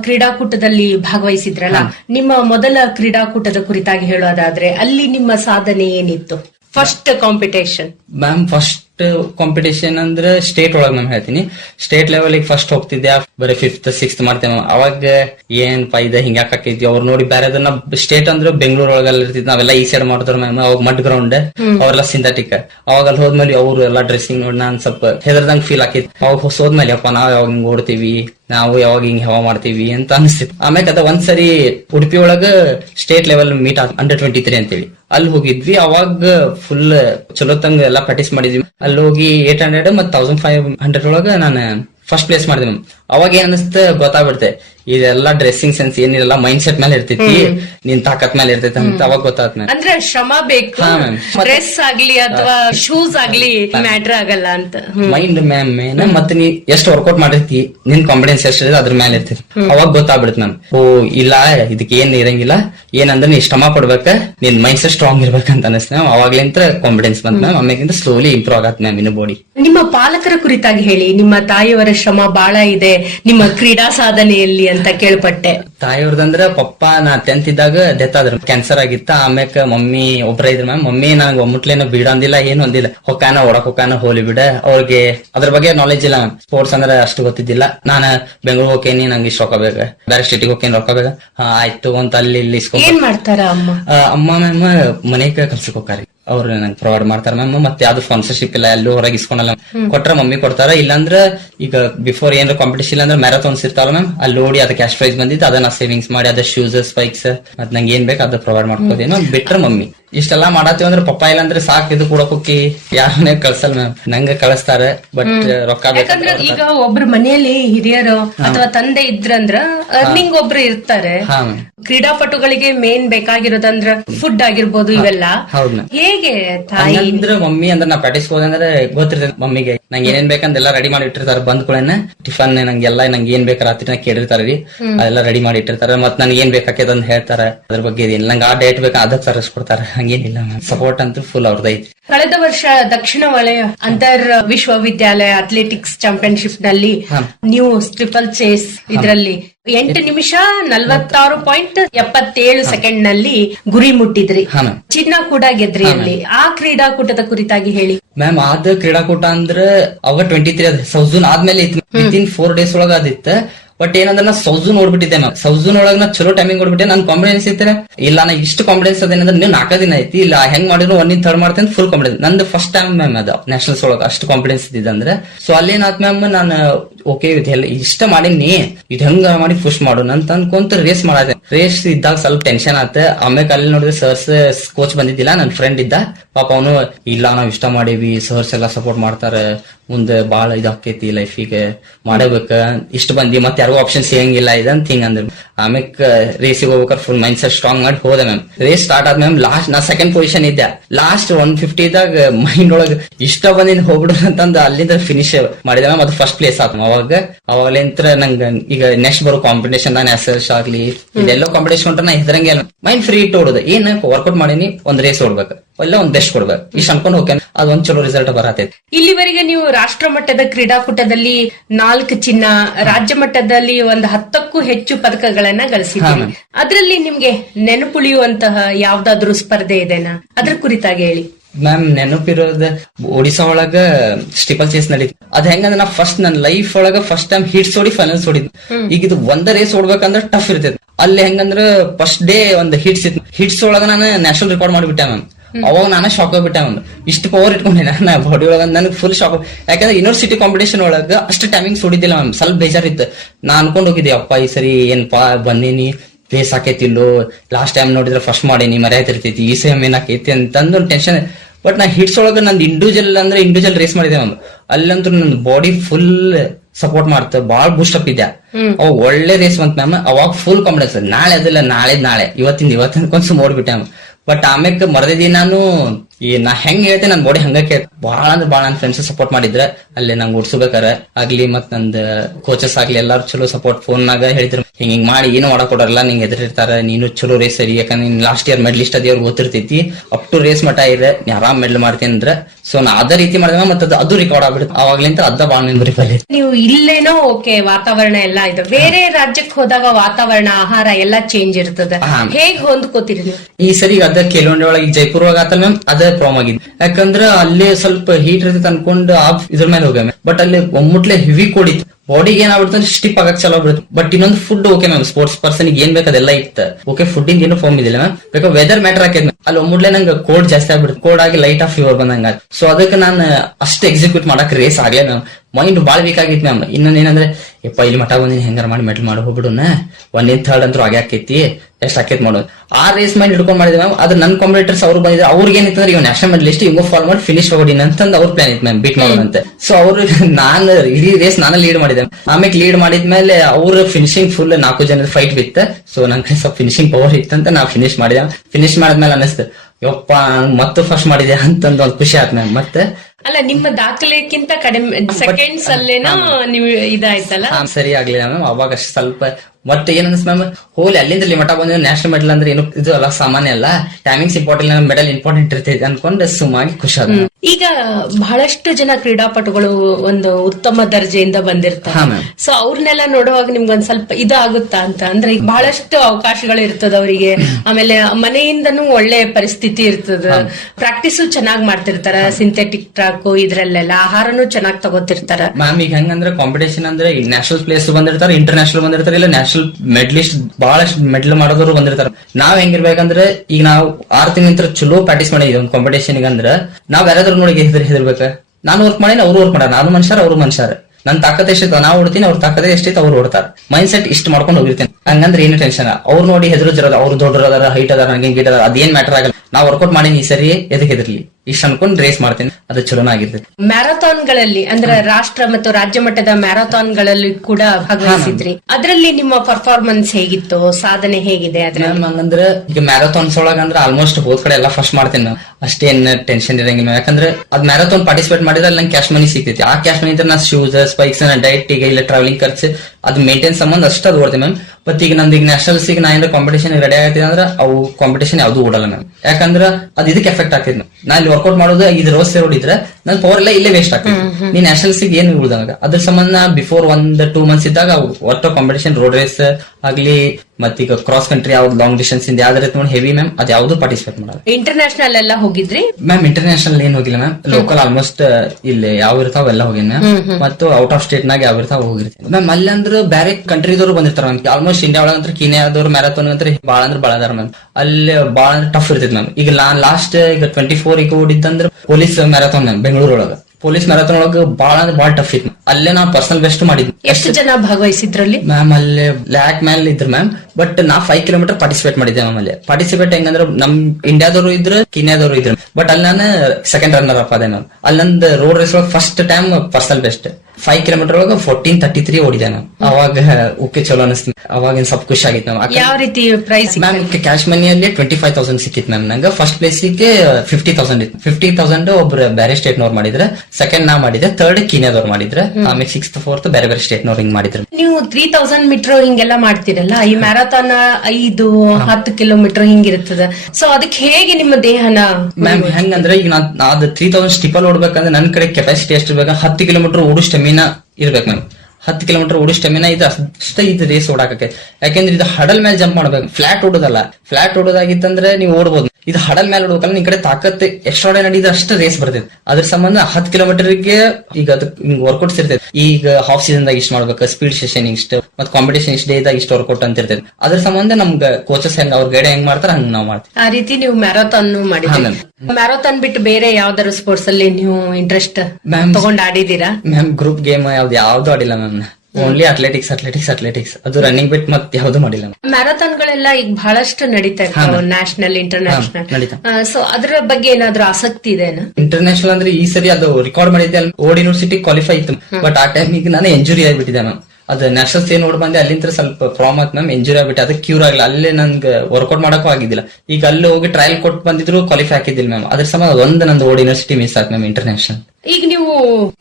ಕ್ರೀಡಾಕೂಟದಲ್ಲಿ ಭಾಗವಹಿಸಿದ್ರಲ್ಲ ನಿಮ್ಮ ಮೊದಲ ಕ್ರೀಡಾಕೂಟದ ಕುರಿತಾಗಿ ಹೇಳೋದಾದ್ರೆ ಅಲ್ಲಿ ನಿಮ್ಮ ಸಾಧನೆ ಏನಿತ್ತು? First competition ma'am first competition ಅಂದ್ರೆ ಸ್ಟೇಟ್ ಒಳಗ್ ನಾನು ಹೇಳ್ತೀನಿ. ಸ್ಟೇಟ್ ಲೆವೆಲ್ ಫಸ್ಟ್ ಹೋಗ್ತಿದ್ದೆ ಬರೀ ಫಿಫ್ತ್ ಸಿಕ್ಸ್ತ್ ಮಾಡ್ತೇವೆ ಮ್ಯಾಮ್ ಅವಾಗ ಏನ್ ಪೈದ ಹಿಂಗ ಹಾಕಿದ್ವಿ ಅವ್ರು ನೋಡಿ ಬೇರೆದನ್ನ ಸ್ಟೇಟ್ ಅಂದ್ರೆ ಬೆಂಗಳೂರು ಒಳಗಲ್ಲಿ ಇರ್ತಿದ್ ನಾವೆಲ್ಲ ಈ ಸೈಡ್ ಮಾಡಿದ್ರು ಮ್ಯಾಮ್ ಅವಾಗ ಮಡ್ ಗ್ರೌಂಡ್ ಅವೆಲ್ಲ ಸಿಂಥೆಟಿಕ್ ಅವಾಗ ಅಲ್ಲಿ ಹೋದ್ಮೇಲೆ ಅವ್ರು ಎಲ್ಲ ಡ್ರೆಸ್ಸಿಂಗ್ ನೋಡಿ ನಾನ್ ಸ್ವಲ್ಪ ಹೆದರ್ದಂಗ್ ಫೀಲ್ ಆಕೈತಿ ಅವಾಗ ಹೋದ್ಮೇಲೆ ಅಪ್ಪ ನಾವ್ ಯಾವಾಗ ಹಿಂಗ್ ಓಡ್ತೀವಿ? ನಾವು ಯಾವಾಗ ಹಿಂಗ್ ಹವಾ ಮಾಡ್ತೀವಿ ಅಂತ ಅನಿಸ್ತಿತ್ತು. ಆಮೇಲೆ ಅದ ಒಂದ್ಸರಿ ಉಡುಪಿ ಒಳಗ state level meet under twenty three ಅಂತೇಳಿ. ಅಲ್ಲಿ ಹೋಗಿದ್ವಿ, ಅವಾಗ ಫುಲ್ ಚಲೋತ್ತಂಗ ಎಲ್ಲಾ ಪ್ರಾಕ್ಟೀಸ್ ಮಾಡಿದ್ವಿ. ಅಲ್ಲಿ ಹೋಗಿ ಏಟ್ ಹಂಡ್ರೆಡ್ ಮತ್ ತೌಸಂಡ್ ಫೈವ್ ಹಂಡ್ರೆಡ್ ಒಳಗ ನಾನು ಫಸ್ಟ್ ಪ್ಲೇಸ್ ಮಾಡಿದೆ ಅವಾಗ ಏನ್ ಅನಿಸ್ತ ಗೊತ್ತಾಗ್ಬಿಡ್ತೆ. ಇದೆಲ್ಲ ಡ್ರೆಸ್ಸಿಂಗ್ ಸೆನ್ಸ್ ಏನಿರಲ್ಲ ಮೈಂಡ್ ಸೆಟ್ ಮೇಲೆ ಇರ್ತೈತಿ ನಿನ್ ತಾಕತ್ ಮೇಲೆ ಇರ್ತೈತಿ ಅಂತ ಅವಾಗ ಗೊತ್ತಾತ್ ಮ್ಯಾಮ್ ಅಂದ್ರೆ ಶ್ರಮ ಬೇಕು ಹಾ. ಡ್ರೆಸ್ ಆಗ್ಲಿ ಅಥವಾ ಶೂಸ್ ಆಗ್ಲಿ ಮ್ಯಾಟರ್ ಆಗಲ್ಲ ಅಂತ. ಹ್ಮ್. ಮೈಂಡ್ ಮ್ಯಾಮ್ ಮೇನ್ ಮತ್ತೆ ನೀ ಎಷ್ಟ್ ವರ್ಕೌಟ್ ಮಾಡಿರ್ತಿ ನಿನ್ ಕಾನ್ಫಿಡೆನ್ಸ್ ಎಷ್ಟಿದೆ ಅದ್ರ ಮೇಲೆ ಇರ್ತೈತಿ. ಅವಾಗ ಗೊತ್ತಾಗ್ಬಿಡುತ್ತೆ ಮ್ಯಾಮ್ ಓ ಇಲ್ಲ ಇದಕ್ಕೆ ಏನ್ ಇರಂಗಿಲ್ಲ. ಏನಂದ್ರೆ ನೀ ಶ್ರಮ ಪಡ್ಬೇಕ ನಿನ್ ಮೈಂಡ್ ಸೆಟ್ ಸ್ಟ್ರಾಂಗ್ ಇರ್ಬೇಕಂತ ಅನಿಸ್ತ ಮ್ಯಾಮ್ ಅವಾಗ್ಲಿಂತ ಕಾನ್ಫಿಡೆನ್ಸ್ ಬಂತ ಮ್ಯಾಮ್ ಆಮೇಲಿಂದ ಸ್ಲೋಲಿ ಇಂಪ್ರೂವ್ ಆಗತ್ ಮ್ಯಾಮ್ ಇನ್ನು ಬಾಡಿ ನಿಮ್ಮ ಪಾಲಕರ ಕುರಿತಾಗಿ ಹೇಳಿ ನಿಮ್ಮ ತಾಯಿಯವರ ಶ್ರಮ ಬಹಳ ಇದೆ ನಿಮ್ಮ ಕ್ರೀಡಾ ಸಾಧನೆಯಲ್ಲಿ ಅಂತ ಕೇಳ್ಪಟ್ಟೆ. ತಾಯಿಯವ್ರದಂದ್ರ ಪಪ್ಪ ನಾ ಟೆಂತ್ ಇದ್ದಾಗ ಡೆತ್ ಆದ್ರ. ಕ್ಯಾನ್ಸರ್ ಆಗಿತ್ತ ಆಮ್ಯಾಕ ಮಮ್ಮಿ ಒಬ್ರ ಇದ್ರ ಮ್ಯಾಮ್ ಮಮ್ಮಿ ನನಗೆ ಒಮ್ಮಟ್ಲೇನು ಬಿಡಂದಿಲ್ಲ ಏನು ಅಂದಿಲ್ಲ. ಹೊಕ್ಕಾನ ಒಡಕ್ ಹೊಕ್ಕಾನ ಹೋಲಿ ಬಿಡ. ಅವ್ರಿಗೆ ಅದ್ರ ಬಗ್ಗೆ ನಾಲೆಜ್ ಇಲ್ಲ ಸ್ಪೋರ್ಟ್ಸ್ ಅಂದ್ರೆ ಅಷ್ಟು ಗೊತ್ತಿದ್ದಿಲ್ಲ. ನಾನ ಬೆಂಗಳೂರು ಹೋಕೇನಿ ನಂಗೆ ಇಷ್ಟ ರೊಕ್ಕ ಬೇಕ ಬೇರೆ ಸ್ಟೇಟಿಗೆ ಹೋಕೇನಿ ರೊಕ್ಕ ಬೇಕ ಆಯ್ತು ಅಂತ ಅಲ್ಲಿ ಇಲ್ಲಿ ಇಸ್ಕೊಂಡ್ ಏನ್ ಮಾಡ್ತಾರ ಅಮ್ಮ? ಅಮ್ಮ ಮ್ಯಾಮ್ ಮನೆಗೆ ಕಲ್ಸಕ್ ಹೋಗ್ತಾರೆ ಅವ್ರು ನಂಗೆ ಪ್ರೊವೈಡ್ ಮಾಡ್ತಾರ ಮ್ಯಾಮ್ ಮತ್ತೆ ಯಾವ್ದು ಸ್ಪಾನ್ಸರ್ಶಿಪ್ ಇಲ್ಲ ಎಲ್ಲೂ ಹೊರಗೆ ಇಸ್ಕೊಂಡಲ್ಲ ಕೊಟ್ರ ಮಮ್ಮಿ ಕೊಡ್ತಾರ. ಇಲ್ಲಾಂದ್ರ ಈಗ ಬಿಫೋರ್ ಏನಾರ ಕಾಂಪಿಟೇಷನ್ ಇಲ್ಲ ಅಂದ್ರೆ ಮ್ಯಾರಥಾನ್ಸ್ ಇರ್ತಾವಲ್ಲ ಮ್ಯಾಮ್ ಅಲ್ಲಿ ನೋಡಿ ಅದ ಕ್ಯಾಶ್ ಪ್ರೈಸ್ ಬಂದಿತ್ತು ಅದನ್ನ ಸೇವಿಂಗ್ಸ್ ಮಾಡಿ ಅದ ಶೂಸ್ ಸ್ಪೈಕ್ಸ್ ಮತ್ ನಂಗೆ ಏನ್ ಬೇಕು ಅದ ಪ್ರೊವೈಡ್ ಮಾಡ್ಕೋದೇನೋ ಬಿಟ್ರ ಮಮ್ಮಿ. ಇಷ್ಟೆಲ್ಲಾ ಮಾಡತ್ತೀವಿ ಅಂದ್ರೆ ಪಪ್ಪ ಇಲ್ಲ ಅಂದ್ರೆ ಸಾಕ್ ಇದು ಕೂಡ ಹೋಗಿ ಯಾರನ್ನೇ ಕಳ್ಸಲ್ಲ ಮ್ಯಾಮ್ ನಂಗೆ ಕಳಿಸ್ತಾರ ಬಟ್ ರೊಕ್ಕ ಯಾಕಂದ್ರೆ ಈಗ ಒಬ್ರು ಮನೆಯಲ್ಲಿ ಹಿರಿಯರು ಅಥವಾ ತಂದೆ ಇದ್ರಂದ್ರ ಅರ್ನಿಂಗ್ ಒಬ್ರು ಇರ್ತಾರೆ. ಕ್ರೀಡಾಪಟುಗಳಿಗೆ ಮೇನ್ ಬೇಕಾಗಿರೋದಂದ್ರ ಫುಡ್ ಆಗಿರ್ಬೋದು ಇವೆಲ್ಲ. ಹೇಗೆ ತಾಯಿ? ಅಂದ್ರೆ ಮಮ್ಮಿ ಅಂದ್ರೆ ನಾ ಪ್ರಾಕ್ಟೀಸ್ ಹೋದಂದ್ರೆ ಗೊತ್ತಿರ್ತದೆ ಮಮ್ಮಿಗೆ. ನಂಗೆ ಏನೇನ್ ಎಲ್ಲಾ ರೆಡಿ ಮಾಡಿ ಇಟ್ಟಿರ್ತಾರೆ. ಬಂದ್ ಕೂಡ ಟಿಫನ್ ನಂಗೆಲ್ಲ ನಂಗೆ ಏನ್ ಬೇಕು ರಾತ್ರಿ ಕೇಳಿರ್ತಾರ ರೀ ಅದೆಲ್ಲ ರೆಡಿ ಮಾಡಿ ಇಟ್ಟಿರ್ತಾರೆ. ಮತ್ ನನ್ಗೆ ಏನ್ ಬೇಕಾಗ್ಯದ ಅಂತ ಹೇಳ್ತಾರ. ಅದ್ರ ಬಗ್ಗೆ ಇದೆ ನಂಗೆ ಆ ಡೇಟ್ ಬೇಕಾ ಅದಕ್ಕೆ ತರಿಸ್ಕೊಡ್ತಾರ ಹಂಗೇನಿಲ್ಲ ಸಪೋರ್ಟ್ ಅಂತೂ ಫುಲ್ ಅವ್ರದೈತಿ ಕಳೆದ ವರ್ಷ ದಕ್ಷಿಣ ವಲಯ ಅಂತರ್ ವಿಶ್ವವಿದ್ಯಾಲಯ ಅಥ್ಲೆಟಿಕ್ಸ್ ಚಾಂಪಿಯನ್ಶಿಪ್ನಲ್ಲಿ ಹಾ. ನೀವು ಟ್ರಿಪಲ್ ಚೇಸ್ ಇದರಲ್ಲಿ ಎಂಟು ನಿಮಿಷ ನಲ್ವತ್ತಾರು ಪಾಯಿಂಟ್ ಎಪ್ಪತ್ತೇಳು ಸೆಕೆಂಡ್ನಲ್ಲಿ ಗುರಿ ಮುಟ್ಟಿದ್ರಿ. ಹಾ ಮ್ಯಾಮ್ ಚಿನ್ನ ಕೂಡ ಗೆದ್ರಿ ಅಲ್ಲಿ. ಆ ಕ್ರೀಡಾಕೂಟದ ಕುರಿತಾಗಿ ಹೇಳಿ. ಮ್ಯಾಮ್ ಆದ ಕ್ರೀಡಾಕೂಟ ಅಂದ್ರ ಅವಾಗ ಟ್ವೆಂಟಿ ತ್ರೀ ಅದ ಸೌಝೂನ್ ಆದ್ಮೇಲೆ ಇತ್ತು. ವಿತಿನ್ ಫೋರ್ ಡೇಸ್ ಒಳಗ ಅದಿತ್ತ. ಬಟ್ ಏನಂದ್ರೆ ನಾ ಸೌಝೂನ್ ನೋಡ್ಬಿಟ್ಟಿದ್ದೆ ಮ್ಯಾಮ್ ಸೌಝೂನ್ ಒಳಗ ನಾ ಚಲೋ ಟೈಮಿಂಗ್ ನೋಡ್ಬಿಟ್ಟೆ ನನ್ ಕಾನ್ಫಿಡೆನ್ಸ್ ಇತ್ತರ. ಇಲ್ಲ, ನಾ ಇಷ್ಟು ಕಾನ್ಫಿಡೆನ್ಸ್ ಅದೇನಂದ್ರೆ ನೀವು ನಾಲ್ಕ ದಿನ ಐತಿ. ಇಲ್ಲ, ಹೆಂಗ್ ಮಾಡಿದ್ರು ಒಂದಿನ ಥರ್ಡ್ ಮಾಡ್ತೇನೆ ಫುಲ್ ಕಾನ್ಫಿಡೆನ್ಸ್ ನಂದು ಫಸ್ಟ್ ಟೈಮ್ ಮ್ಯಾಮ್ ಅದ. ನ್ಯಾಷನಲ್ಸ್ ಒಳಗ ಅಷ್ಟು ಕಾನ್ಫಿಡೆನ್ಸ್ ಇದ್ದಿದ್ದಂದ್ರೆ ಸೊ ಅಲ್ಲೇನಾತ್ ಮ್ಯಾಮ್ ನಾನು ಓಕೆ ಇದೆಲ್ಲ ಇಷ್ಟ ಮಾಡೀನಿ. ಇದು ಹೆಂಗ ಮಾಡಿ ಪುಷ್ ಮಾಡು. ಅಂತ ಅನ್ಕೊಂತ ರೇಸ್ ಮಾಡಿದೆ. ರೇಸ್ ಇದ್ದಾಗ ಸ್ವಲ್ಪ ಟೆನ್ಷನ್ ಆತ. ಆಮೇಲೆ ಅಲ್ಲಿ ನೋಡಿದ್ರೆ ಸರ್ಸ್ ಕೋಚ್ ಬಂದಿದ್ದಿಲ್ಲ. ನನ್ನ ಫ್ರೆಂಡ್ ಇದ್ದ. ಪಾಪ ಅವನು, ಇಲ್ಲ, ನಾವ್ ಇಷ್ಟ ಮಾಡೇವಿ. ಸರ್ಸ್ ಎಲ್ಲ ಸಪೋರ್ಟ್ ಮಾಡ್ತಾರ. ಮುಂದೆ ಬಾಳ ಇದಾಕೈತಿ ಲೈಫಿಗೆ ಮಾಡಬೇಕ. ಇಷ್ಟ ಬಂದಿ ಮತ್ತೆ ಯಾರಿಗೂ ಆಪ್ಷನ್ ಸಿಗಂಗಿಲ್ಲ. ಇದಂತ ಹಿಂಗ ಅಂದ್ರು. ಆಮೇಲೆ ರೇಸಿಗೆ ಹೋಗ್ಬೇಕಾದ್ರೆ ಫುಲ್ ಮೈಂಡ್ ಸೆಟ್ ಸ್ಟ್ರಾಂಗ್ ಮಾಡಿ ಹೋದ ಮ್ಯಾಮ್. ರೇಸ್ ಸ್ಟಾರ್ಟ್ ಆದ್ ಮ್ಯಾಮ್ ಲಾಸ್ಟ್ ನಾ ಸೆಕೆಂಡ್ ಪೊಸಿಷನ್ ಇದ್ದೆ. ಲಾಸ್ಟ್ ಒನ್ ಫಿಫ್ಟಿ ಇದಾಗ ಮೈಂಡ್ ಒಳಗ ಇಷ್ಟ ಬಂದಿನ ಹೋಗ್ಬಿಡ ಅಂತಂದ ಅಲ್ಲಿಂದ ಫಿನಿಶ್ ಮಾಡಿದ ಮ್ಯಾಮ್. ಅದು ಫಸ್ಟ್ ಪ್ಲೇಸ್ ಆತ್ ಅವಾಗ ಅವಾಗಲಿಂತ್ರ ನಂಗ ಈಗ ನೆಕ್ಸ್ಟ್ ಬರೋ ಕಾಂಪಿಟೇಷನ್ ನಾನು ಎಸ್ ಎಸ್ ಆಗ್ಲಿ ಇದೆಲ್ಲೋ ಕಾಂಪಿಟೇಷನ್ ಹೊಂಟ್ರೆ ನಾ ಹೆದರಂಗೆ ಮೈಂಡ್ ಫ್ರೀ ಇಟ್ಟು ಹೊಡೋದು ಏನ್ ವರ್ಕೌಟ್ ಮಾಡೀನಿ ಒಂದ್ ರೇಸ್ ಓಡ್ಬೇಕು. ಇಲ್ಲ ಒಂದ್ ಬೆಸ್ಟ್ ಕೊಡ್ಬೇಕು. ಇಷ್ಟ ಅನ್ಕೊಂಡ್ ಹೋಗ್ಯಾನ ಅದ್ ಒಂದ್ ಚಲೋ ರಿಸಲ್ಟ್ ಬರತೈತಿ. ಇಲ್ಲಿವರೆಗೆ ನೀವು ರಾಷ್ಟ್ರ ಮಟ್ಟದ ಕ್ರೀಡಾಕೂಟದಲ್ಲಿ ನಾಲ್ಕು ಚಿನ್ನ ರಾಜ್ಯ ಮಟ್ಟದಲ್ಲಿ ಒಂದ್ ಹತ್ತಕ್ಕೂ ಹೆಚ್ಚು ಪದಕಗಳನ್ನ ಗಳಿಸಿದ್ದೀರಿ. ಅದರಲ್ಲಿ ನಿಮ್ಗೆ ನೆನಪುಳಿಯುವಂತಹ ಯಾವ್ದಾದ್ರು ಸ್ಪರ್ಧೆ ಇದೆನಾ? ಅದ್ರ ಕುರಿತಾಗಿ ಹೇಳಿ. ಮ್ಯಾಮ್ ನೆನಪಿರೋದ ಒಡಿಸಾ ಒಳಗ ಸ್ಟಿಪಲ್ ಚೇಸ್ ನಡೀತು. ಅದ್ ಹೆಂಗಂದ್ರೆ ನಾ ಫಸ್ಟ್ ನನ್ನ ಲೈಫ್ ಒಳಗ ಫಸ್ಟ್ ಟೈಮ್ ಹಿಟ್ಸ್ ಸೋಡಿ ಫೈನಲ್ಸ್ ಓಡಿದ್ ಈಗ ಇದು ಒಂದ ರೇಸ್ ಓಡ್ಬೇಕಂದ್ರೆ ಟಫ್ ಇರ್ತೈತಿ. ಅಲ್ಲಿ ಹೆಂಗಂದ್ರ ಫಸ್ಟ್ ಡೇ ಒಂದ್ ಹಿಟ್ಸ್ ಇತ್ತು. ಹಿಟ್ಸ್ ಒಳಗ ನಾನು ನ್ಯಾಷನಲ್ ರೆಕಾರ್ಡ್ ಮಾಡಿಬಿಟ್ಟೆ ಮ್ಯಾಮ್. ಅವಾಗ ನಾನು ಶಾಕ್ ಆಗ್ಬಿಟ್ಟೆ ಒಂದು ಇಷ್ಟು ಪವರ್ ಇಟ್ಕೊಂಡೆ ನಾನು ಬಾಡಿ ಒಳಗ ನನಗೆ ಫುಲ್ ಶಾಕ್ ಯಾಕಂದ್ರೆ ಯೂನಿವರ್ಸಿಟಿ ಕಾಂಪಿಟೇಷನ್ ಒಳಗ ಅಷ್ಟು ಟೈಮಿಂಗ್ ಸುಡಿದಿಲ್ಲ ಮ್ಯಾಮ್ ಸ್ವಲ್ಪ ಬೇಜಾರಿತ್ತು. ನಾ ಅನ್ಕೊಂಡ್ ಹೋಗಿದ್ದೆ ಅಪ್ಪ ಈ ಸರಿ ಏನ್ಪಾ ಬಂದಿನಿ? ಬೇಸ್ ಆಕೈತಿಲ್ಲೋ ಲಾಸ್ಟ್ ಟೈಮ್ ನೋಡಿದ್ರೆ ಫಸ್ಟ್ ಮಾಡೀನಿ ಮರ್ಯಾದಿರ್ತೈತಿ ಈ ಸೇಮ್ ಏನಾಕೈತಿ ಅಂತಂದು ಒಂದು ಟೆನ್ಷನ್ ಬಟ್ ನಾ ಹಿಟ್ಸ್ ಒಳಗ ನಂದು ಇಂಡಿವಿಜುವಲ್ ಅಂದ್ರೆ ಇಂಡಿವಿಜುವಲ್ ರೇಸ್ ಮಾಡಿದೆ ಮ್ಯಾಮ್ ಅಲ್ಲಂತೂ ನನ್ನ ಬಾಡಿ ಫುಲ್ ಸಪೋರ್ಟ್ ಮಾಡ್ತ. ಬಾಳ ಬೂಸ್ಟ್ ಅಪ್ ಇದೆ ಅವಾಗ ಒಳ್ಳೆ ರೇಸ್ ಬಂತ ಮ್ಯಾಮ್ ಅವಾಗ ಫುಲ್ ಕಾನ್ಫಿಡೆನ್ಸ್ ನಾಳೆ ಅದಿಲ್ಲ ನಾಳೆ ನಾಳೆ. ಇವತ್ತಿಂದ ಇವತ್ತಿನ ಕೊಂಚ ಓಡ್ಬಿಟ್ಟೆ ಮ್ಯಾಮ್ ಬಟ್ ಆಮ್ಯಾಗ ಮರದೇ ದಿನ ನಾನು ಈ ನಾ ಹೆಂಗ್ ಹೇಳ್ತೇನೆ ನನ್ ಬಾಡಿ ಹಂಗಕ್ಕೆ ಕೇಳ ಬಾಳ ಅಂದ್ರೆ ಬಾಳ ನನ್ ಫ್ರೆಂಡ್ಸ್ ಸಪೋರ್ಟ್ ಮಾಡಿದ್ರ ಅಲ್ಲಿ ನಂಗೆ ಉಡ್ಸ್ಬೇಕಾರ ಆಗ್ಲಿ ಮತ್ ನಂದ್ ಕೋಚಸ್ ಆಗ್ಲಿ ಎಲ್ಲಾರು ಚಲೋ ಸಪೋರ್ಟ್ ಫೋನ್ ನಾಗ ಹೇಳಿದ್ರು. ಹಿಂಗ್ ಹಿಂಗ್ ಮಾಡಿ ಏನು ಮಾಡಕ್ ಕೊಡಲ್ಲ ನಿಂಗೆ ಎದುರಿರ್ತಾರ ನೀನು ಚಲೋ ರೇಸ್ ಸರಿ ಯಾಕಂದ್ರೆ ನೀನ್ ಲಾಸ್ಟ್ ಇಯರ್ ಮೆಡ್ಲಿಸ್ಟ್ ಅದೇ ಅವ್ರು ಗೊತ್ತಿರ್ತೈತಿ ಅಪ್ ಟು ರೇಸ್ ಮಟ ಇದೆ ನೀ ಆರಾಮ್ ಮೆಡ್ಲ್ ಮಾಡ್ತೀನಿ ಅಂದ್ರ ಸೊ ನಾ ಅದೇ ರೀತಿ ಮಾಡಿದ ಮತ್ತೆ ಅದು- ಅದು ರೆಕಾರ್ಡ್ ಆಗ್ಬಿಡುತ್ತೆ ಅವಾಗ್ಲಿಂತ ಅದ ಬಾಳ ಮೆಮೊರಿ ಬಲ್ಲಿ ನೀವು ಇಲ್ಲೇನೋ ಓಕೆ ವಾತಾವರಣ ಎಲ್ಲ ಇದು. ಬೇರೆ ರಾಜ್ಯಕ್ಕೆ ಹೋದಾಗ ವಾತಾವರಣ ಆಹಾರ ಎಲ್ಲ ಚೇಂಜ್ ಇರ್ತದೆ. ಹೇಗ್ ಹೊಂದ್ಕೋತೀರಿ ನೀವು? ಈ ಸರಿ ಅದ ಕೆಲವೊಂದ್ ಒಳಗೆ ಜೈಪುರ್ ಒಳಗ ಆತಲ್ಲ ಮ್ಯಾಮ್ ಅದೇ ಪ್ರಾಮ್ ಆಗಿದೆ ಯಾಕಂದ್ರೆ ಅಲ್ಲಿ ಸ್ವಲ್ಪ ಹೀಟ್ ಇರ್ತೈತೆ ಅನ್ಕೊಂಡು ಆಫ್ ಇದ್ರ ಮೇಲೆ ಹೋಗ್ಯಾಮೆ. ಬಟ್ ಅಲ್ಲಿ ಒಮ್ಮುಟ್ಲೆ ಹೆವಿ ಕೊಡಿತ್ತು ಬಾಡಿಗೆ ಏನಾಗ್ಬಿಡುತ್ತೆ ಸ್ಟಿಪ್ ಆಗಕ್ ಚಲೋ ಬಿಡುತ್ತೆ ಬಟ್ ಇನ್ನೊಂದು food okay ma'am sports person ಏನ್ ಬೇಕು ಅದೆಲ್ಲ ಇತ್ತು ಓಕೆ ಫುಡ್ ಇಂದ ಏನು ಫಾರ್ಮ್ ಇದಿಲ್ಲ ಮ್ಯಾಮ್ ವೆದರ್ ಮ್ಯಾಟರ್ ಮ್ಯಾಮ್ ಅಲ್ಲಿ ಒಮ್ಮೂಡ್ಲೆ ನಂಗೆ ಕೋಡ್ ಜಾಸ್ತಿ ಆಗ್ಬಿಡುತ್ತೆ. ಕೋಡ್ ಆಗಿ ಲೈಟ್ ಆಫ್ ಫೀವರ್ ಬಂದಂಗ ಸೊ ಅದಕ್ಕೆ ನಾನು ಅಷ್ಟು ಎಕ್ಸಿಕ್ಯೂಟ್ ಮಾಡಕ್ ರೇಸ್ ಆಗ್ಲೇ ಮ್ಯಾಮ್ ಮೈಂಡ್ ಬಾಳ ಬೇಕಾಗಿತ್ತು ಮ್ಯಾಮ್ ಇನ್ನೊಂದ್ ಏನಂದ್ರೆ, ಯಪ್ಪ, ಇಲ್ಲಿ ಮಠ ಬಂದಿನಿ. ಹೆಂಗಾರ ಮಾಡಿ ಮೆಟಲ್ ಮಾಡಿ. ಹೋಗ್ಬಿಡುನ ಇನ್ ಥರ್ಡ್ ಅಂತೂ ಆಗೇ ಆಕೈತಿ. ಎಷ್ಟ್ ಆಕೈತಿ ಮಾಡೋದು ಆ ರೇಸ್ ಮೈಂಡ್ ಹಿಡ್ಕೊಂಡ್ ಮಾಡಿದೆ ಮ್ಯಾಮ್ ಅದ್ರ ನನ್ನ ಕಾಂಪಿಟೇಟರ್ಸ್ ಅವ್ರು ಬಂದಿದ್ರು. ಅವ್ರಿಗೆ ಏನಿತ್ತಂದ್ರೆ ಇವ್ ನ್ಯಾಷನಲ್ ಮೆಡಲ್ ಲಿಸ್ಟ್ ಇವಂಗ ಫಾಲ್ ಮಾಡಿ ಫಿನಿಶ್ ಹೋಗಿನ ಅಂತಂದ್ ಅವ್ರ ಪ್ಲಾನ್ ಇತ್ತು ಮ್ಯಾಮ್ ಬೀಟ್ ಮಾಡೋದಂತೆ ಸೊ ಅವ್ರು ನಾನು ಇಡೀ ರೇಸ್ ನಾನು ಲೀಡ್ ಮಾಡಿದೆ ಆಮೇಲೆ ಲೀಡ್ ಮಾಡಿದ್ಮೇಲೆ ಅವ್ರ ಫಿನಿಶಿಂಗ್ ಫುಲ್ ನಾಲ್ಕು ಜನದ ಫೈಟ್ ಬಿತ್ತ. ಸೊ ನನ್ ಕೈ ಸ್ವಲ್ಪ ಫಿನಿಶಿಂಗ್ ಪವರ್ ಇತ್ತಂತ ನಾ ಫಿನಿಶ್ ಮಾಡಿದೆ ಫಿನಿಶ್ ಮಾಡಿದ್ಮೇಲೆ ಅನಿಸ್ತು ಯಪ್ಪ ಮತ್ತೆ ಫಸ್ಟ್ ಮಾಡಿದೆ ಅಂತಂದು ಒಂದು ಖುಷಿ ಆತ್ ಮ್ಯಾಮ್ ಮತ್ತೆ. ಅಲ್ಲ ನಿಮ್ಮ ದಾಖಲೆಕ್ಕಿಂತ ಕಡಿಮೆ ಸೆಕೆಂಡ್ಸ್ ಅಲ್ಲೇನೋ ನೀವು ಇದಾಯ್ತಲ್ಲ? ಸರಿ ಆಗ್ಲಿಲ್ಲ ಮ್ಯಾಮ್. ಅವಾಗ ಸ್ವಲ್ಪ ಬಟ್ ಏನ್ ಅನ್ಸ್ ಮ್ಯಾಮ್ ಹೋಲಿ ಅಲ್ಲಿಂದ ಮಠ ಬಂದ ನ್ಯಾಷನಲ್ ಮೆಡಲ್ ಅಂದ್ರೆ ಏನು ಇದು ಅಲ್ಲ ಸಾಮಾನ್ಯ ಅಲ್ಲ. ಟೈಮಿಂಗ್ಸ್ ಇಂಪಾರ್ಟೆಂಟ್ ಮೆಡಲ್ ಇಂಪಾರ್ಟೆಂಟ್ ಇರ್ತೈತೆ ಅನ್ಕೊಂಡು ಸುಮಾಗಿ ಖುಷಿ ಆದ ಈಗ ಬಹಳಷ್ಟು ಜನ ಕ್ರೀಡಾಪಟುಗಳು ಒಂದು ಉತ್ತಮ ದರ್ಜೆಯಿಂದ ಬಂದಿರ್ತಾರೆ. ಸೊ ಅವ್ರನ್ನೆಲ್ಲ ನೋಡುವಾಗ ನಿಮ್ಗೊಂದ್ ಸ್ವಲ್ಪ ಇದಾಗುತ್ತಾ ಅಂತ? ಅಂದ್ರೆ ಈಗ ಬಹಳಷ್ಟು ಅವಕಾಶಗಳು ಇರ್ತದ ಅವರಿಗೆ. ಆಮೇಲೆ ಮನೆಯಿಂದನೂ ಒಳ್ಳೆ ಪರಿಸ್ಥಿತಿ ಇರ್ತದ. ಪ್ರಾಕ್ಟೀಸ್ ಚೆನ್ನಾಗಿ ಮಾಡ್ತಿರ್ತಾರ ಸಿಂಥೆಟಿಕ್ ಟ್ರಾಕ್ ಇದ್ರಲ್ಲೆಲ್ಲ ಆಹಾರನು ಚೆನ್ನಾಗಿ ತಗೋತಿರ್ತಾರ. ಮ್ಯಾಮ್ ಈಗ ಹೆಂಗಂದ್ರೆ ಕಾಂಪಿಟೇಷನ್ ಅಂದ್ರೆ ನ್ಯಾಷನಲ್ ಪ್ಲೇಸ್ ಬಂದಿರ್ತಾರೆ ಇಂಟರ್ನ್ಯಾಷನಲ್ ಬಂದಿರ್ತಾರೆ ಇಲ್ಲ ನ್ಯಾಷನಲ್ ಮೆಡಲಿಸ್ಟ್ ಬಹಳಷ್ಟು ಮೆಡಲ್ ಮಾಡೋದ್ರು ಬಂದಿರ್ತಾರ. ನಾವ್ ಹೆಂಗಿರ್ಬೇಕಂದ್ರೆ ಈಗ ನಾವು ಆರ್ ತಿಂಗಳ ಚಲೋ ಪ್ರಾಕ್ಟೀಸ್ ಮಾಡಿದ್ವಿ ಒಂದು ಕಾಂಪಿಟೇಷನ್ ಅಂದ್ರೆ ನಾವ್ ಯಾರಾದ್ರೂ ನೋಡಿ ಹೆದ್ರ ಹೆದರ್ಬೇಕ? ನಾನು ವರ್ಕ್ ಮಾಡಿ ಅವ್ರು ವರ್ಕ್ ಮಾಡ್ಯಾರ ನಾನು ಮನುಷ್ಯರ, ಅವ್ರು ಮನುಷ್ಯರ. ನನ್ ತಾಕತ್ ಎಷ್ಟೈತೆ ನಾವು ಓಡ್ತೀನಿ, ಅವ್ರ ತಾಕತ್ ಎಷ್ಟೈತೆ ಅವ್ರು ಓಡ್ತಾರ. ಮೈಂಡ್ ಸೆಟ್ ಇಷ್ಟ ಮಾಡ್ಕೊಂಡು ಹೋಗಿರ್ತೇನೆ. ಹಂಗಂದ್ರೆ ಏನು ಟೆನ್ಷನ್ ಅವ್ರು ನೋಡಿ ಹೆದರು ಜರದ ಅವ್ರು ದೊಡ್ಡರ ಅದಾರ ಹೈಟ್ ಅದಾರ ಹಂಗೆ ಅದಾರ, ಅದೇನ್ ಮ್ಯಾಟರ್ ಆಗಲ್ಲ. ನಾವು ವರ್ಕೌಟ್ ಮಾಡೀನಿ ಈ ಸರಿ ಎದಕ್ ಹೆದರ್ಲಿ? ಇಷ್ಟ ಅನ್ಕೊಂಡು ರೇಸ್ ಮಾಡ್ತೀನಿ. ಅದು ಚಲೋನ ಮ್ಯಾರಥಾನ್ಗಳಲ್ಲಿ ಅಂದ್ರೆ ರಾಷ್ಟ್ರ ಮತ್ತು ರಾಜ್ಯ ಮಟ್ಟದ ಮ್ಯಾರಥಾನ್ಗಳಲ್ಲಿ ಕೂಡ ಭಾಗವಹಿಸಿದ್ರಿ. ಅದರಲ್ಲಿ ನಿಮ್ಮ ಪರ್ಫಾರ್ಮೆನ್ಸ್ ಹೇಗಿತ್ತು? ಸಾಧನೆ ಹೇಗಿದೆ ಅದ್ರ ಮ್ಯಾಮ್ ಹಂಗಂದ್ರೆ ಈಗ ಮ್ಯಾರಥಾನ್ಸ್ ಒಳಗಂದ್ರೆ ಆಲ್ಮೋಸ್ಟ್ ಹೋದ್ ಕಡೆ ಎಲ್ಲ ಫಸ್ಟ್ ಮಾಡ್ತೀನಿ ನಾನು. ಅಷ್ಟೇನ್ ಟೆನ್ಷನ್ ಇರಂಗಿಲ್ಲ ಯಾಕಂದ್ರೆ ಅದ್ ಮ್ಯಾರಥಾನ್ ಪಾರ್ಟಿಸಿಪೇಟ್ ಮಾಡಿದ್ರೆ ಅಲ್ಲಿ ನಂಗೆ ಕ್ಯಾಶ್ ಮನಿ ಸಿಗ್ತೈತಿ. ಆ ಕ್ಯಾಶ್ ಮನಿ ಇದ್ರೆ ನಾ ಶೂಸ್ ಸ್ಪೈಕ್ಸ್ ಡೈಟ್ ಈಗ ಇಲ್ಲ ಟ್ರಾವೆಲಿಂಗ್ ಖರ್ಚು ಅದು ಮೇಂಟೈನ್ ಸಂಬಂಧ ಅಷ್ಟು ಅದು ಓಡ್ತೀನಿ ಮ್ಯಾಮ್. ಬಟ್ ಈಗ ನಮ್ದು ಈಗ ನ್ಯಾಷನಲ್ಸ್ ಈಗ ನಾ ಏನಾರ ಕಾಂಪಿಟೇಷನ್ ರೆಡಿ ಆಗ್ತೀನಿ ಅಂದ್ರೆ ಅವು ಕಾಂಪಿಟೇಷನ್ ಯಾವ್ದು ಓಡಲ್ಲ ಮ್ಯಾಮ್. ಯಾಕಂದ್ರೆ ಅದು ಇದಕ್ಕೆ ಎಫೆಕ್ಟ್ ಆಗ್ತೈತಿ ಮ್ಯಾಮ್. ನಾ ಇಲ್ಲಿ ವರ್ಕೌಟ್ ಮಾಡೋದು ಇದು ರೋಸ್ ರೋಡ್ ಇದ್ರೆ ನನ್ನ ಪವರ್ ಎಲ್ಲ ಇಲ್ಲೇ ವೇಸ್ಟ್ ಆಗ್ತದೆ ನೀನ್ ನ್ಯಾಷನಲ್ಸ್ ಏನು ಉಳಿದಾಗ ಅದ್ರ ಸಂಬಂಧ ಬಿಫೋರ್ ಒಂದ್ ಟೂ ಮಂತ್ಸ್ ಇದ್ದಾಗ ಒಟ್ಟು ಕಾಂಪಿಟೇಷನ್ ರೋಡ್ ರೇಸ್ ಆಗ್ಲಿ ಮತ್ತೀಗ ಕ್ರಾಸ್ ಕಂಟ್ರಿ ಯಾವ್ದು ಲಾಂಗ್ ಡಿಸ್ಟೆನ್ಸ್ ಇಂದ ಯಾವ್ದಾರ ನೋಡಿ ಹೆವಿ ಮ್ಯಾಮ್ ಅದ್ ಯಾವ್ದು ಪಾರ್ಟಿಸಿಪೇಟ್ ಮಾಡಲ್ಲ. ಇಂಟರ್ನ್ಯಾಷನಲ್ ಎಲ್ಲ ಹೋಗಿದ್ರಿ? ಮ್ಯಾಮ್ ಇಂಟರ್ನ್ಯಾಷನಲ್ ಏನ್ ಹೋಗಿಲ್ಲ ಮ್ಯಾಮ್ ಲೋಕಲ್ ಆಲ್ಮೋಸ್ಟ್ ಇಲ್ಲಿ ಯಾವ ಇರ್ತಾವ ಎಲ್ಲ ಹೋಗಿನ ಮ್ಯಾಮ್ ಮತ್ತು ಔಟ್ ಆಫ್ ಸ್ಟೇಟ್ ನಾಗ ಯಾವ ಇರ್ತಾವ ಹೋಗಿರ್ತೀನಿ. ಮ್ಯಾಮ್ ಅಲ್ಲಿ ಅಂದ್ರೆ ಬೇರೆ ಕಂಟ್ರಿದವ್ರು ಬಂದಿರ್ತಾರ ಮ್ಯಾಮ್ ಆಲ್ಮೋಸ್ಟ್ ಇಂಡಿಯಾ ಒಳಗಂತ್ರ ಕೀನ್ಯಾದವ್ರು ಮ್ಯಾರಥಾನ್ ಅಂತ ಬಾಳ ಅಂದ್ರೆ ಬಾಳ ಅದಾರ ಮ್ಯಾಮ್ ಅಲ್ಲಿ ಬಾಳ ಅಂದ್ರೆ ಟಫ್ ಇರ್ತೈತಿ ಮ್ಯಾಮ್ ಈಗ ನಾನ್ ಲಾಸ್ಟ್ ಈಗ ಟ್ವೆಂಟಿ ಫೋರ್ ಈಗ ಓಡಿದ್ದಂದ್ರೆ ಪೊಲೀಸ್ ಮ್ಯಾರಥಾನ್ ಮ್ಯಾಮ್ ಬೆಂಗಳೂರು ಒಳಗ. ಪೊಲೀಸ್ ಮ್ಯಾರಥಾನ್ ಒಳಗ ಬಾಳ ಅಂದ್ರೆ ಬಾಳ ಟಫ್ ಇತ್ತು. ಅಲ್ಲೇ ನಾ ಪರ್ಸನಲ್ ಬೆಸ್ಟ್ ಮಾಡಿದ್ವಿ ಎಷ್ಟು ಜನ ಭಾಗವಹಿಸಿದ್ರಲ್ಲಿ? ಮ್ಯಾಮ್ ಅಲ್ಲಿ ಲ್ಯಾಕ್ ಮ್ಯಾಲ್ ಇದ್ರು ಮ್ಯಾಮ್ ಬಟ್ ನಾ ಫೈವ್ ಕಿಲೋಮೀಟರ್ ಪಾರ್ಟಿಸಿಪೇಟ್ ಮಾಡಿದ್ದೆ ಮ್ಯಾಮ್ ಅಲ್ಲಿ. ಪಾರ್ಟಿಸಿಪೇಟ್ ಹೆಂಗಂದ್ರೆ ನಮ್ ಇಂಡಿಯಾದವರು ಇದ್ರು ಕೀನ್ಯಾದವರು ಇದ್ರು. ಬಟ್ ಅಲ್ಲಿ ನಾನು ಸೆಕೆಂಡ್ ರನ್ನರ್ ಅಪ್ ಅದೇ ಮ್ಯಾಮ್ ಅಲ್ಲಿ ನಂದು ರೋಡ್ ರೇಸ್ ಒಳಗೆ first time personal best five kilometer ಒಳಗ ಫೋರ್ಟೀನ್ ತರ್ಟಿ ತ್ರೀ ಓಡಿದೆ ನಾನು ಅವಾಗ ಓಕೆ ಚಲೋ ಅನಿಸ್ತು ಅವಾಗ ಸ್ವಲ್ಪ ಖುಷಿ ಆಗಿತ್ತು ನಾವು. ಯಾವ ರೀತಿ ಪ್ರೈಸ್ ಮ್ಯಾಮ್ ಕ್ಯಾಶ್ ಮನಿಯಲ್ಲಿ ಟ್ವೆಂಟಿ ಫೈವ್ ತೌಸಂಡ್ ಸಿಕ್ಕಿತ್ತು ಮ್ಯಾಮ್ ನಂಗೆ. ಫಸ್ಟ್ ಪ್ಲೇಸಿಗೆ ಫಿಫ್ಟಿ ತೌಸಂಡ್ ಇತ್ತು. ಫಿಫ್ಟಿ ತೌಸಂಡ್ ಒಬ್ರು ಬೇರೆ ಸ್ಟೇಟ್ ನೋರ್ ಮಾಡಿದ್ರೆ ಸೆಕೆಂಡ್ ನಾ ಮಾಡಿದೆ ಥರ್ಡ್ ಕೀನ್ಯಾದವ್ರು ಮಾಡಿದ್ರೆ ಆಮೇಲೆ ಸಿಕ್ಸ್ತ್ ಫೋರ್ತ್ ಬೇರೆ ಬೇರೆ ಸ್ಟೇಟ್ ನೋರ್ ಹಿಂಗ್ ಮಾಡಿದ್ರು. ನೀವು ತ್ರೀ ತೌಸಂಡ್ ಮೀಟರ್ ಹಿಂಗೆಲ್ಲ ಮಾಡ್ತೀರಲ್ಲ ಈ ಮ್ಯಾರಥಾನ್ ಐದು ಹತ್ತು ಕಿಲೋಮೀಟರ್ ಹಿಂಗಿರ್ತದ ಸೊ ಅದಕ್ಕೆ ಹೇಗೆ ನಿಮ್ಮ ದೇಹನ ಮ್ಯಾಮ್ ಹೆಂಗಂದ್ರೆ ಈಗ ನಾ ಅದು ತ್ರೀ ತೌಸಂಡ್ ಸ್ಟಿಪಲ್ ಓಡ್ಬೇಕಂದ್ರೆ ನನ್ನ ಕಡೆ ಕೆಪಾಸಿಟಿ ಎಷ್ಟು ಇರ್ಬೇಕು ಹತ್ತು ಕಿಲೋಮೀಟರ್ ಓಡು ಸ್ಟೆಮಿನಾ ಇರ್ಬೇಕು ಮ್ಯಾಮ್ ಹತ್ತು ಕಿಲೋಮೀಟರ್ ಓಡಿ ಸ್ಟೆಮಿನಾ ಇದು ಅಷ್ಟೇ ಇದು ರೇಸ್ ಓಡಾಕಕ್ಕೆ. ಯಾಕೆಂದ್ರೆ ಇದು ಹಡಲ್ ಮೇಲೆ ಜಂಪ್ ಮಾಡ್ಬೇಕು. ಫ್ಲಾಟ್ ಓಡೋದಲ್ಲ. ಫ್ಲಾಟ್ ಓಡೋದಾಗಿತ್ತಂದ್ರೆ ನೀವು ಓಡಬಹುದು ಇದು ಹಡಲ್ ಮೇಲೆ ಓಡಬೇಕಲ್ಲ ನಿಮ್ ಕಡೆ ತಾಕತ್ ಒಡೆ ಇದು ಅಷ್ಟು ರೇಸ್ ಬರ್ತೈತೆ. ಅದ್ರ ಸಂಬಂಧ ಹತ್ತು ಕಿಲೋಮೀಟರ್ಗೆ ಈಗ ಅದು ನಿಮ್ಗೆ ವರ್ಕೌಟ್ಸ್ ಇರ್ತೈತೆ. ಈಗ ಹಾಫ್ ಸೀಸನ್ ದಾಗ ಇಷ್ಟು ಮಾಡ್ಬೇಕು. ಸ್ಪೀಡ್ ಸೆಷನ್ ಇಷ್ಟು ಮತ್ತೆ ಕಾಂಪಿಟೇಷನ್ ಇಷ್ಟು ಡೇದಾಗ ಇಷ್ಟು ವರ್ಕೌಟ್ ಅಂತ ಇರ್ತೈತೆ. ಅದ್ರ ಸಂಬಂಧ ನಮ್ಗೆ ಕೋಚಸ್ ಹೆಂಗ್ ಅವ್ರ ಗೈಡ್ ಹೆಂಗ್ ಮಾಡ್ತಾರ ಹಂಗ್ ನಾವ್ ಮಾಡ್ತೀವಿ. ಆ ರೀತಿ ನೀವು ಮ್ಯಾರಥಾನ್ ಮಾಡಿದ್ರಿ ಮ್ಯಾರಥಾನ್ ಬಿಟ್ಟು ಬೇರೆ ಯಾವ್ದಾದ್ರು ಸ್ಪೋರ್ಟ್ಸ್ ಅಲ್ಲಿ ನೀವು ಇಂಟ್ರೆಸ್ಟ್ ಮ್ಯಾಮ್ ತಗೊಂಡ್ ಆಡಿದೀರಾ ಮ್ಯಾಮ್ ಗ್ರೂಪ್ ಗೇಮ್ ಯಾವ್ದು ಯಾವ್ದು ಆಡಿಲ್ಲ ma'am only athletics athletics athletics ಅದು ರನ್ನಿಂಗ್ ಬಿಟ್ ಮತ್ ಯಾವ್ದು ಮಾಡಿಲ್ಲ. ಮ್ಯಾರಥಾನ್ ಗಳೆಲ್ಲ ಈಗ ಬಹಳಷ್ಟು ನಡೀತಾ ಇರ್ತಾವ ನ್ಯಾಷನಲ್ ಇಂಟರ್ನ್ಯಾಷನಲ್ ನ್ಯಾಷನಲ್ ನಡೀತಾ. ಸೊ ಅದ್ರ ಬಗ್ಗೆ ಏನಾದ್ರು ಆಸಕ್ತಿ ಇದೆನಾ? ಇಂಟರ್ನ್ಯಾಷನಲ್ ಅಂದ್ರೆ ಈ ಸರಿ ಅದು ರೆಕಾರ್ಡ್ ಮಾಡಿದ್ದೆ ಅಲ್ಲಿ ಓಡ್ ಯೂನಿವರ್ಸಿಟಿ ಕ್ವಾಲಿಫೈ ಇತ್ತು. ಬಟ್ ಆ ಟೈಮ್ ಈಗ ನಾನು ಎಂಜುರಿ ಆಗಿಬಿಟ್ಟಿದೆ ಮ್ಯಾಮ್ ಅದ ನ್ಯಾಷನಲ್ಸ್ ಏನ್ ನೋಡ್ ಬಂದೆ ಅಲ್ಲಿಂದ ಸ್ವಲ್ಪ ಫಾರ್ಮ್ ಆತ್ ಮ್ಯಾಮ್ ಇಂಜುರಿ ಆಗ್ಬಿಟ್ಟು ಅದಕ್ಕೆ ಕ್ಯೂರ್ ಆಗಿಲ್ಲ ಅಲ್ಲೇ ನನ್ಗೆ ವರ್ಕೌಟ್ ಮಾಡಕ್ಕೂ ಆಗಿದ್ದಿಲ್ಲ. ಈಗ ಅಲ್ಲಿ ಹೋಗಿ ಟ್ರಯಲ್ ಕೊಟ್ಟು ಬಂದಿದ್ರು ಕ್ವಾಲಿಫೈ ಹಾಕಿದ್ದಿಲ್ಲ ಮ್ಯಾಮ್ ಅದ್ರ ಸಂಬಂಧ ಒಂದು ನಂದು ಓಡ್ ಯೂನಿವರ್ಸಿಟಿ ಮಿಸ್ ಆತ್ ಮ್ಯಾಮ್ ಇಂಟರ್ನ್ಯಾಷನಲ್ ಈಗ ನೀವು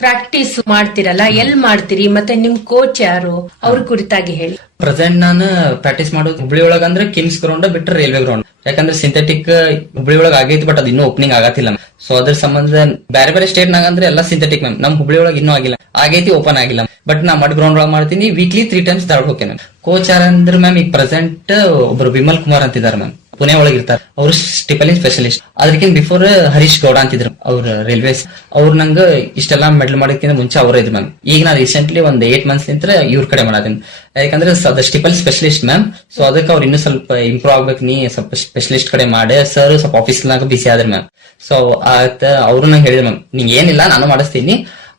ಪ್ರಾಕ್ಟೀಸ್ ಮಾಡ್ತಿರಲ್ಲ ಎಲ್ ಮಾಡ್ತೀರಿ? ಮತ್ತೆ ನಿಮ್ ಕೋಚ್ ಯಾರು? ಅವ್ರ ಕುರಿತಾಗಿ ಹೇಳಿ. ಪ್ರೆಸೆಂಟ್ ನಾನು ಪ್ರಾಕ್ಟೀಸ್ ಮಾಡೋದು ಹುಬ್ಳಿ ಒಳಗಂದ್ರೆ ಕಿಮ್ಸ್ ಗ್ರೌಂಡ್ ಬಿಟ್ರೆ ರೈಲ್ವೆ ಗ್ರೌಂಡ್ ಯಾಕಂದ್ರೆ ಸಿಂಥೆಟಿಕ್ ಹುಬ್ಳಿ ಒಳಗ ಆಗೈತಿ ಬಟ್ ಅದು ಇನ್ನೂ ಓಪನಿಂಗ್ ಆಗತ್ತಿಲ್ಲ ಸೊ ಅದ್ರ ಸಂಬಂಧ ಬೇರೆ ಬೇರೆ ಸ್ಟೇಟ್ ನಾಗ ಅಂದ್ರೆ ಎಲ್ಲ ಸಿಂಥೆಟಿಕ್ ಮ್ಯಾಮ್ ನಮ್ ಹುಬ್ಳಿ ಒಳಗ ಇನ್ನೂ ಆಗಿಲ್ಲ. ಆಗೈತಿ ಓಪನ್ ಆಗಿಲ್ಲ. ಬಟ್ ನಾ ಮಡ್ ಗ್ರೌಂಡ್ ಒಳಗ ಮಾಡ್ತೀನಿ ವೀಕ್ಲಿ ತ್ರೀ ಟೈಮ್ಸ್ ದಾಡ್ ಹೋಗ್ತೇನೆ ಕೋಚ್ ಯಾರಂದ್ರೆ ಮ್ಯಾಮ್ ಈಗ ಪ್ರೆಸೆಂಟ್ ಒಬ್ರು ವಿಮಲ್ ಕುಮಾರ್ ಅಂತಿದ್ದಾರೆ ಮ್ಯಾಮ್ ಪುಣೆ ಒಳಗೆ ಇರ್ತಾರೆ ಅವರು ಸ್ಟಿಪಲಿ ಸ್ಪೆಷಲಿಸ್ಟ್ ಅದಕ್ಕಿಂತ ಬಿಫೋರ್ ಹರೀಶ್ ಗೌಡ ಅಂತಿದ್ರು ಅವ್ರ ರೈಲ್ವೇಸ್ ಅವ್ರು ನಂಗೆ ಇಷ್ಟೆಲ್ಲ ಮೆಡಲ್ ಮಾಡೋದಕ್ಕಿಂತ ಮುಂಚೆ ಅವ್ರ ಇದ್ರು ಮ್ಯಾಮ್. ಈಗ ನಾನು ರೀಸೆಂಟ್ಲಿ ಒಂದ್ ಏಟ್ ಮಂತ್ಸ್ ನಿಂತ ಇವ್ರ ಕಡೆ ಮಾಡತೀನಿ ಯಾಕಂದ್ರೆ ಅದ ಸ್ಟಿಪಲ್ ಸ್ಪೆಷಲಿಸ್ಟ್ ಮ್ಯಾಮ್. ಸೊ ಅದಕ್ಕೆ ಅವ್ರು ಇನ್ನೂ ಸ್ವಲ್ಪ ಇಂಪ್ರೂವ್ ಆಗ್ಬೇಕು ನೀ ಸ್ವಲ್ಪ ಸ್ಪೆಷಲಿಸ್ಟ್ ಕಡೆ ಮಾಡಿ. ಸರ್ ಸ್ವಲ್ಪ ಆಫೀಸ್ನಾಗ ಬಿಸಿ ಆದ್ರೆ ಮ್ಯಾಮ್. ಸೊ ಆತ ಅವ್ರು ನಂಗೆ ಹೇಳಿದ್ರು ಮ್ಯಾಮ್ ನಿಂಗೆ ಏನಿಲ್ಲ, ನಾನು ಮಾಡಿಸ್ತೀನಿ.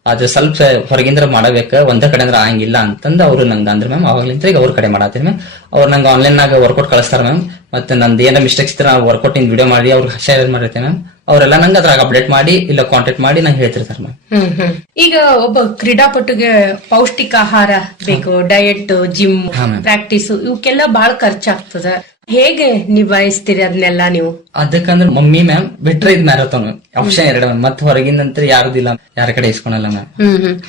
ಅದು ಸ್ವಲ್ಪ ಹೊರಗಿಂದ್ರ ಮಾಡಬೇಕ ಒಂದ ಕಡೆ ಅಂದ್ರೆ ಆಗಂಗಿಲ್ಲ ಅಂತಂದ ಅವ್ರು ನಂಗ ಅಂದ್ರ ಮ್ಯಾಮ್ ಅವಾಗಲಿಂದ ಈಗ ಅವ್ರ ಕಡೆ ಮಾಡತ್ತೀನಿ ಮ್ಯಾಮ್ ಅವ್ರ ನಂಗೆ ಆನ್ಲೈನ್ ನಾಗ ವರ್ಕೌಟ್ ಕಳಿಸ್ತಾರ ಮ್ಯಾಮ್ ಮತ್ತೆ ನಂದು ಏನ ಮಿಸ್ಟೇಕ್ಸ್ ಇದ್ರೆ ವರ್ಕೌಟ್ ಇನ್ ವಿಡಿಯೋ ಮಾಡಿ ಅವ್ರ ಶೇರ್ ಮಾಡಿರ್ತೇನೆ ಮ್ಯಾಮ್ ಅವರೆಲ್ಲ ನಂಗ ಅದ್ರಾಗ ಅಪ್ಡೇಟ್ ಮಾಡಿ ಇಲ್ಲ ಕಾಂಟ್ಯಾಕ್ಟ್ ಮಾಡಿ ನಂಗೆ ಹೇಳ್ತಿರ್ತಾರ ಮ್ಯಾಮ್ ಈಗ ಒಬ್ಬ ಕ್ರೀಡಾಪಟುಗೆ ಪೌಷ್ಟಿಕ ಆಹಾರ ಬೇಕು ಡಯಟ್ ಜಿಮ್. ಪ್ರಾಕ್ಟೀಸ್ ಇವಕ್ಕೆಲ್ಲ ಬಹಳ ಖರ್ಚಾಗ್ತದ. ಹೇಗೆ ನಿಭಾಯಿಸ್ತೀರಿ ಅದನ್ನೆಲ್ಲ ನೀವು? ಅದಕ್ಕಂದ್ರೆ ಮಮ್ಮಿ ಮ್ಯಾಮ್ ಬಿಟ್ರೆ ಇದ್ ಮ್ಯಾರಥಾನ್ ಆಪ್ಷನ್ ಎರಡು ಮ್ಯಾಮ್ ಮತ್ತೆ ಹೊರಗಿನಂತ್ರ ಯಾರ್ದಿಲ್ಲ ಯಾರ ಕಡೆ ಇಸ್ಕೊಳಲ್ಲ ಮ್ಯಾಮ್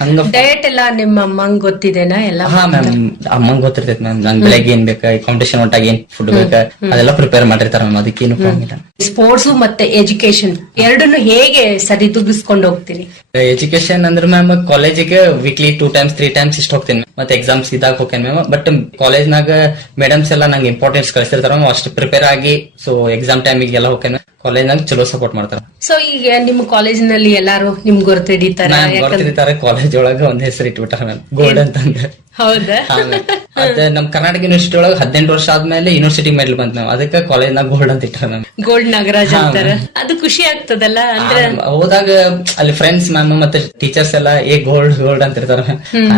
ಹಂಗ ಡಯಟ್ ಎಲ್ಲ ನಿಮ್ಮ ಅಮ್ಮಂಗ್ ಗೊತ್ತಿದೆನಾ ಎಲ್ಲ ಹಾ ಮ್ಯಾಮ್ ಅಮ್ಮಂಗ್ ಗೊತ್ತಿರ್ತೈತೆ ಮ್ಯಾಮ್ ನನ್ ಬೆಳಗ್ಗೆ ಏನ್ ಬೇಕಾ ಕಾಂಪಿಟೇಷನ್ ಒಟ್ಟಾಗಿ ಏನ್ ಫುಡ್ ಬೇಕಾ ಅದೆಲ್ಲ ಪ್ರಿಪೇರ್ ಮಾಡಿರ್ತಾರ ಮ್ಯಾಮ್ ಅದಕ್ಕೇನು ಪ್ರಾಬ್ಲಮ್ ಇಲ್ಲ. ಸ್ಪೋರ್ಟ್ಸ್ ಮತ್ತೆ ಎಜುಕೇಶನ್ ಎರಡನ್ನು ಹೇಗೆ ಸರಿ ಸರಿದೂಗಿಸ್ಕೊಂಡು ಹೋಗ್ತೀರಿ? ಎಜುಕೇಶನ್ ಅಂದ್ರೆ ಮ್ಯಾಮ್ ಕಾಲೇಜಿಗೆ weekly two times three times ಇಷ್ಟ ಹೋಗ್ತೀನಿ. ಮತ್ತೆ ಎಕ್ಸಾಮ್ಸ್ ಇದಾಗ ಹೋಗ್ತೇನೆ ಮ್ಯಾಮ್ ಬಟ್ ಕಾಲೇಜ್ನಾಗ ಮೇಡಮ್ಸ್ ಎಲ್ಲ ನಂಗೆ ಇಂಪಾರ್ಟೆನ್ಸ್ ಕಳಿಸ್ತಿರ್ತಾರ ಮ್ಯಾಮ್ ಅಷ್ಟು ಪ್ರಿಪೇರ್ ಆಗಿ ಸೊ ಎಕ್ಸಾಮ್ ಟೈಮಿಗೆ ಎಲ್ಲ ಕಾಲೇಜ್ ನಂಗೆ ಚಲೋ ಸಪೋರ್ಟ್ ಮಾಡ್ತಾರೆ. ಸೊ ಈಗ ನಿಮ್ಮ ಕಾಲೇಜಿನಲ್ಲಿ ಎಲ್ಲಾರು ನಿಮ್ ಗುರುತಿಡಿತಾರೆ ಬರ್ತಿರ್ತಾರೆ ಕಾಲೇಜ್ ಒಳಗ ಒಂದ್ ಹೆಸರು ಇಟ್ಬಿಟ್ಟಾರ ಗೋಲ್ಡ್ ಅಂತಂದ್ರೆ ಹೌದಾ? ನಮ್ ಕರ್ನಾಟಕ ಯೂನಿವರ್ಸಿಟಿ ಒಳಗ ಹದಿನೆಂಟು ವರ್ಷ ಆದ್ಮೇಲೆ ಯೂನಿವರ್ಸಿಟಿ ಮೆಡಲ್ ಬಂತ ನಾವು. ಅದಕ್ಕೆ ಕಾಲೇಜ್ನಾಗ ಗೋಲ್ಡ್ ಅಂತ ಇಟ್ಟಾರ ನಮ್ಗೆ. ಗೋಲ್ಡ್ ನಾಗರಾಜ್ ಅಂತಾರ. ಅದು ಖುಷಿ ಆಗ್ತದಲ್ಲ? ಅಂದ್ರೆ ಹೋದಾಗ ಅಲ್ಲಿ ಫ್ರೆಂಡ್ಸ್ ಮ್ಯಾಮ್ ಮತ್ತೆ ಟೀಚರ್ಸ್ ಎಲ್ಲ ಏ ಗೋಲ್ಡ್ ಗೋಲ್ಡ್ ಅಂತ ಇರ್ತಾರ.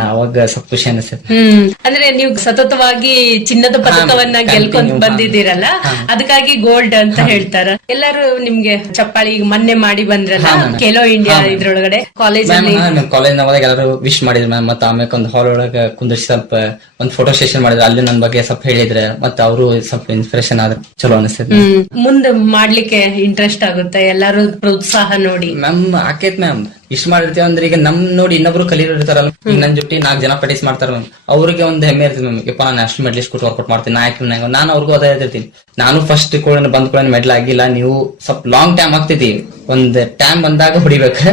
ಅವಾಗ ಸ್ವಲ್ಪ ಖುಷಿ ಅನಿಸ್ತದೆ ಹ್ಮ್. ಅಂದ್ರೆ ನೀವು ಸತತವಾಗಿ ಚಿನ್ನದ ಪದಕವನ್ನ ಗೆಲ್ಕೊಂಡು. ಬಂದಿದ್ದೀರಲ್ಲ? ಅದಕ್ಕಾಗಿ ಗೋಲ್ಡ್ ಅಂತ ಹೇಳ್ತಾರ. ಎಲ್ಲರೂ ನಿಮ್ಗೆ ಚಪ್ಪಾಳಿ ಈಗ ಮೊನ್ನೆ ಮಾಡಿ ಬಂದ್ರಲ್ಲ? ಕೆಲೋ ಖೇಲೋ ಇಂಡಿಯಾ. ಇದ್ರೊಳಗಡೆ ಕಾಲೇಜ್ ಅಲ್ಲಿ? ಕಾಲೇಜ್ ನಾವಾಗ ಎಲ್ಲರೂ ವಿಶ್ ಮಾಡಿದ್ರು ಮ್ಯಾಮ್ ಮತ್ತೆ ಆಮೇಲೆ ಒಂದು ಹಾಲ್ ಒಳಗ ಕುಂದಿರ್ಸಿ ಸ್ವಲ್ಪ ಒಂದ್ ಫೋಟೋ ಸೆಷನ್ ಮಾಡಿದ್ರೆ ಅಲ್ಲಿ ನನ್ ಬಗ್ಗೆ ಸ್ವಲ್ಪ ಹೇಳಿದ್ರೆ ಮತ್ತೆ ಅವರು ಸ್ವಲ್ಪ ಇನ್ಸ್ಪಿರೇಷನ್ ಆದ್ರೆ ಚಲೋ ಅನಿಸ್ತದೆ ಮುಂದೆ ಮಾಡ್ಲಿಕ್ಕೆ ಇಂಟ್ರೆಸ್ಟ್ ಆಗುತ್ತೆ ಎಲ್ಲಾರು ಪ್ರೋತ್ಸಾಹ ನೋಡಿ. ಮ್ಯಾಮ್ ಆಕೇತ್ ಮ್ಯಾಮ್ ಇಷ್ಟ ಮಾಡಿರ್ತೀವಿ ಅಂದ್ರೆ ಈಗ ನಮ್ ನೋಡಿ ಇನ್ನೊಬ್ರು ಕಲೀರು ಇರ್ತಾರಲ್ಲ ಈಗ ನನ್ ಜೊತೆ ನಾಲ್ಕು ಜನ ಪ್ರಾಕ್ಟೀಸ್ ಮಾಡ್ತಾರ ಮ್ಯಾಮ್ ಅವ್ರಿಗೆ ಒಂದು ಹೆಮ್ಮೆ ಇರ್ತದೆ ಮ್ಯಾಮ್ ಯಪ್ಪ ನಾನು ನ್ಯಾಷನಲ್ ಮೆಡ್ಲಿಸ್ಟ್ ಕೊಟ್ಟು ವರ್ಕೌಟ್ ಮಾಡ್ತೀನಿ ನಾ ಯಾಕೆ ನಂಗೆ ನಾನು ಅವ್ರಿಗೂ ಅದೇ ಇರ್ತೀನಿ ನಾನು ಫಸ್ಟ್ ಕೂಡ ಬಂದ್ ಕೂಡ ಮೆಡ್ಲ್ ಆಗಿಲ್ಲ ನೀವು ಸ್ವಲ್ಪ ಲಾಂಗ್ ಟೈಮ್ ಆಗ್ತೈತಿ ಒಂದ್ ಟೈಮ್ ಬಂದಾಗ ಹೊಡಿಬೇಕು.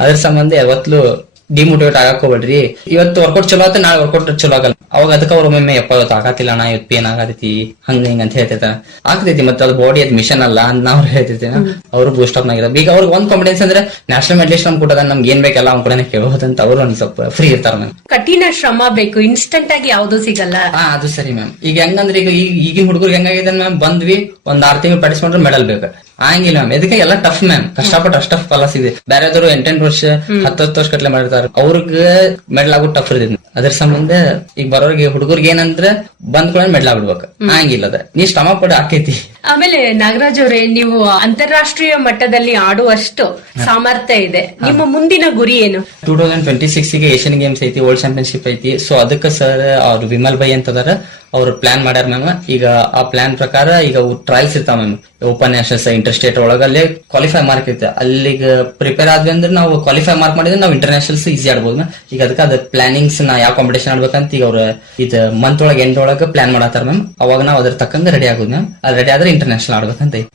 ಅದ್ರ ಸಂಬಂಧ ಯಾವತ್ಲು ಡಿಮೋಟಿವೇಟ್ ಆಗಕ್ ಹೋಗ್ಬೇಡ್ರಿ ಇವತ್ತು ವರ್ಕೌಟ್ ಚಲೋ ಆತ ನಾಳೆ ವರ್ಕೌಟ್ ಚಲೋ ಆಗಲ್ಲ. ಅವಾಗ ಅದಕ್ಕೆ ಅವ್ರ ಒಮ್ಮೆ ಯಪ್ಪ ಇವತ್ತು ಆಗತ್ತಿಲ್ಲ ನಾ ಇವತ್ತು ಪೇನ್ ಆಗತೈತಿ ಹಂಗ ಹಿಂಗ ಅಂತ ಹೇಳ್ತೈತ ಆಗ್ತೈತಿ ಮತ್ತೆ ಅದು ಬಾಡಿ ಅದ್ ಮಿಷನ್ ಅಲ್ಲ ಅಂತ ನಾವ್ ಹೇಳ್ತೈತಿ ಅವ್ರು ಬೂಸ್ಟ್ ಅಪ್ ಆಗಿರೋ ಈಗ ಅವ್ರಿಗೆ ಒಂದ್ ಕಾನ್ಫಿಡೆನ್ಸ್ ಅಂದ್ರೆ ನ್ಯಾಷನಲ್ ಮೆಡಲಿಸ್ಟ್ ನಮ್ ಕೂಡ ನಮ್ಗೆ ಏನ್ ಬೇಕಲ್ಲ ಅವ್ನ ಕೂಡ ಅಂತ ಅವರು ಒಂದ್ ಸ್ವಲ್ಪ ಫ್ರೀ ಇರ್ತಾರ ಮ್ಯಾಮ್ ಕಠಿಣ ಶ್ರಮ ಬೇಕು ಇನ್ಸ್ಟಂಟ್ ಆಗಿ ಯಾವ್ದು ಸಿಗಲ್ಲ. ಹಾ ಅದು ಸರಿ ಮ್ಯಾಮ್ ಈಗ ಹೆಂಗಂದ್ರೆ ಈಗ ಈ- ಈಗಿನ ಹುಡುಗರಿಗೆ ಹೆಂಗಾಗಿದೆ ಮ್ಯಾಮ್ ಬಂದ್ವಿ ಒಂದ್ ಆರ್ ತಿಂಗಳು ಪ್ರಾಕ್ಟೀಸ್ ಮಾಡ್ರೆ ಮೆಡಲ್ ಬೇಕು. ಹಂಗಿಲ್ಲ ಮ್ಯಾಮ್ ಇದಕ್ಕೆ ಎಲ್ಲ ಟಫ್ ಮ್ಯಾಮ್ ಕಷ್ಟಪಟ್ಟು ಅಷ್ಟು ಟಫ್ ಪಲಾಸ್ ಇದೆ ಬೇರೆದವರು ಎಂಟೆಂಟು ವರ್ಷ ಹತ್ತತ್ತು ವರ್ಷ ಕಟ್ಲೆ ಮಾಡಿರ್ತಾರೆ. ಅವ್ರಿಗೆ ಮೆಡಲ್ ಆಗೋ ಟಫ್ ಇರ್ತೈತಿ ಅದ್ರ ಸಂಬಂಧ ಈಗ ಬರೋರಿಗೆ ಹುಡುಗರಿಗೆ ಏನಂದ್ರೆ ಬಂದ್ ಕೂಡ ಮೆಡಲ್ ಆಗ್ಬಿಡ್ಬೇಕು ಹಂಗಿಲ್ಲ ಅದ. ನೀ ಶ್ರಮ ಪಡ ಆಕೈತಿ. ಆಮೇಲೆ ನಾಗರಾಜ್ ಅವರೇ ನೀವು ಅಂತಾರಾಷ್ಟ್ರೀಯ ಮಟ್ಟದಲ್ಲಿ ಆಡುವಷ್ಟು ಸಾಮರ್ಥ್ಯ ಇದೆ. ನಿಮ್ಮ ಮುಂದಿನ ಗುರಿ ಏನು? ಟೂ ತೌಸಂಡ್ ಟ್ವೆಂಟಿ ಸಿಕ್ಸ್ಗೆ ಏಷ್ಯನ್ ಗೇಮ್ಸ್ ಐತಿ ವರ್ಲ್ಡ್ ಚಾಂಪಿಯನ್ಶಿಪ್ ಐತಿ. ಸೊ ಅದಕ್ಕೆ ಸರ್ ಅವ್ರು ವಿಮಲ್ ಬೈ ಅಂತದಾರ ಅವ್ರು ಪ್ಲಾನ್ ಮಾಡ್ಯಾರ ಮ್ಯಾಮ್ ಈಗ ಆ ಪ್ಲಾನ್ ಪ್ರಕಾರ ಈಗ ಟ್ರಯಲ್ಸ್ ಇರ್ತಾವ ma'am open nationals inter state ಒಳಗಲ್ಲೇ qualify mark ಇರುತ್ತೆ ಅಲ್ಲಿಗೆ ಪ್ರಿಪೇರ್ ಆದ್ವಿ ಅಂದ್ರೆ ನಾವು ಕ್ವಾಲಿಫೈ ಮಾರ್ಕ್ ಮಾಡಿದ್ರೆ ನಾವು ಇಂಟರ್ನ್ಯಾಷನಲ್ಸ್ ಈಸಿ ಆಡ್ಬೋದು ಮ್ಯಾಮ್. ಈಗ ಅದಕ್ಕೆ ಅದ ಪ್ಲಾನಿಂಗ್ಸ್ ನಾ ಯಾವ ಕಾಂಪಿಟೇಷನ್ ಆಡ್ಬೇಕಂತ ಈಗ ಅವ್ರ ಇದು ಮಂತ್ ಒಳಗೆ ಎಂಡ್ ಒಳಗೆ ಪ್ಲಾನ್ ಮಾಡತ್ತಾರ ಮ್ಯಾಮ್. ಅವಾಗ ನಾವು ಅದ್ರ ತಕ್ಕಂಗೆ ರೆಡಿ ಆಗೋದು ಮ್ಯಾಮ್. ಅದು ರೆಡಿ ಆದ್ರೆ ಇಂಟರ್ನ್ಯಾಷನಲ್ ಆಡ್ಬೇಕಂತ ಐತಿ.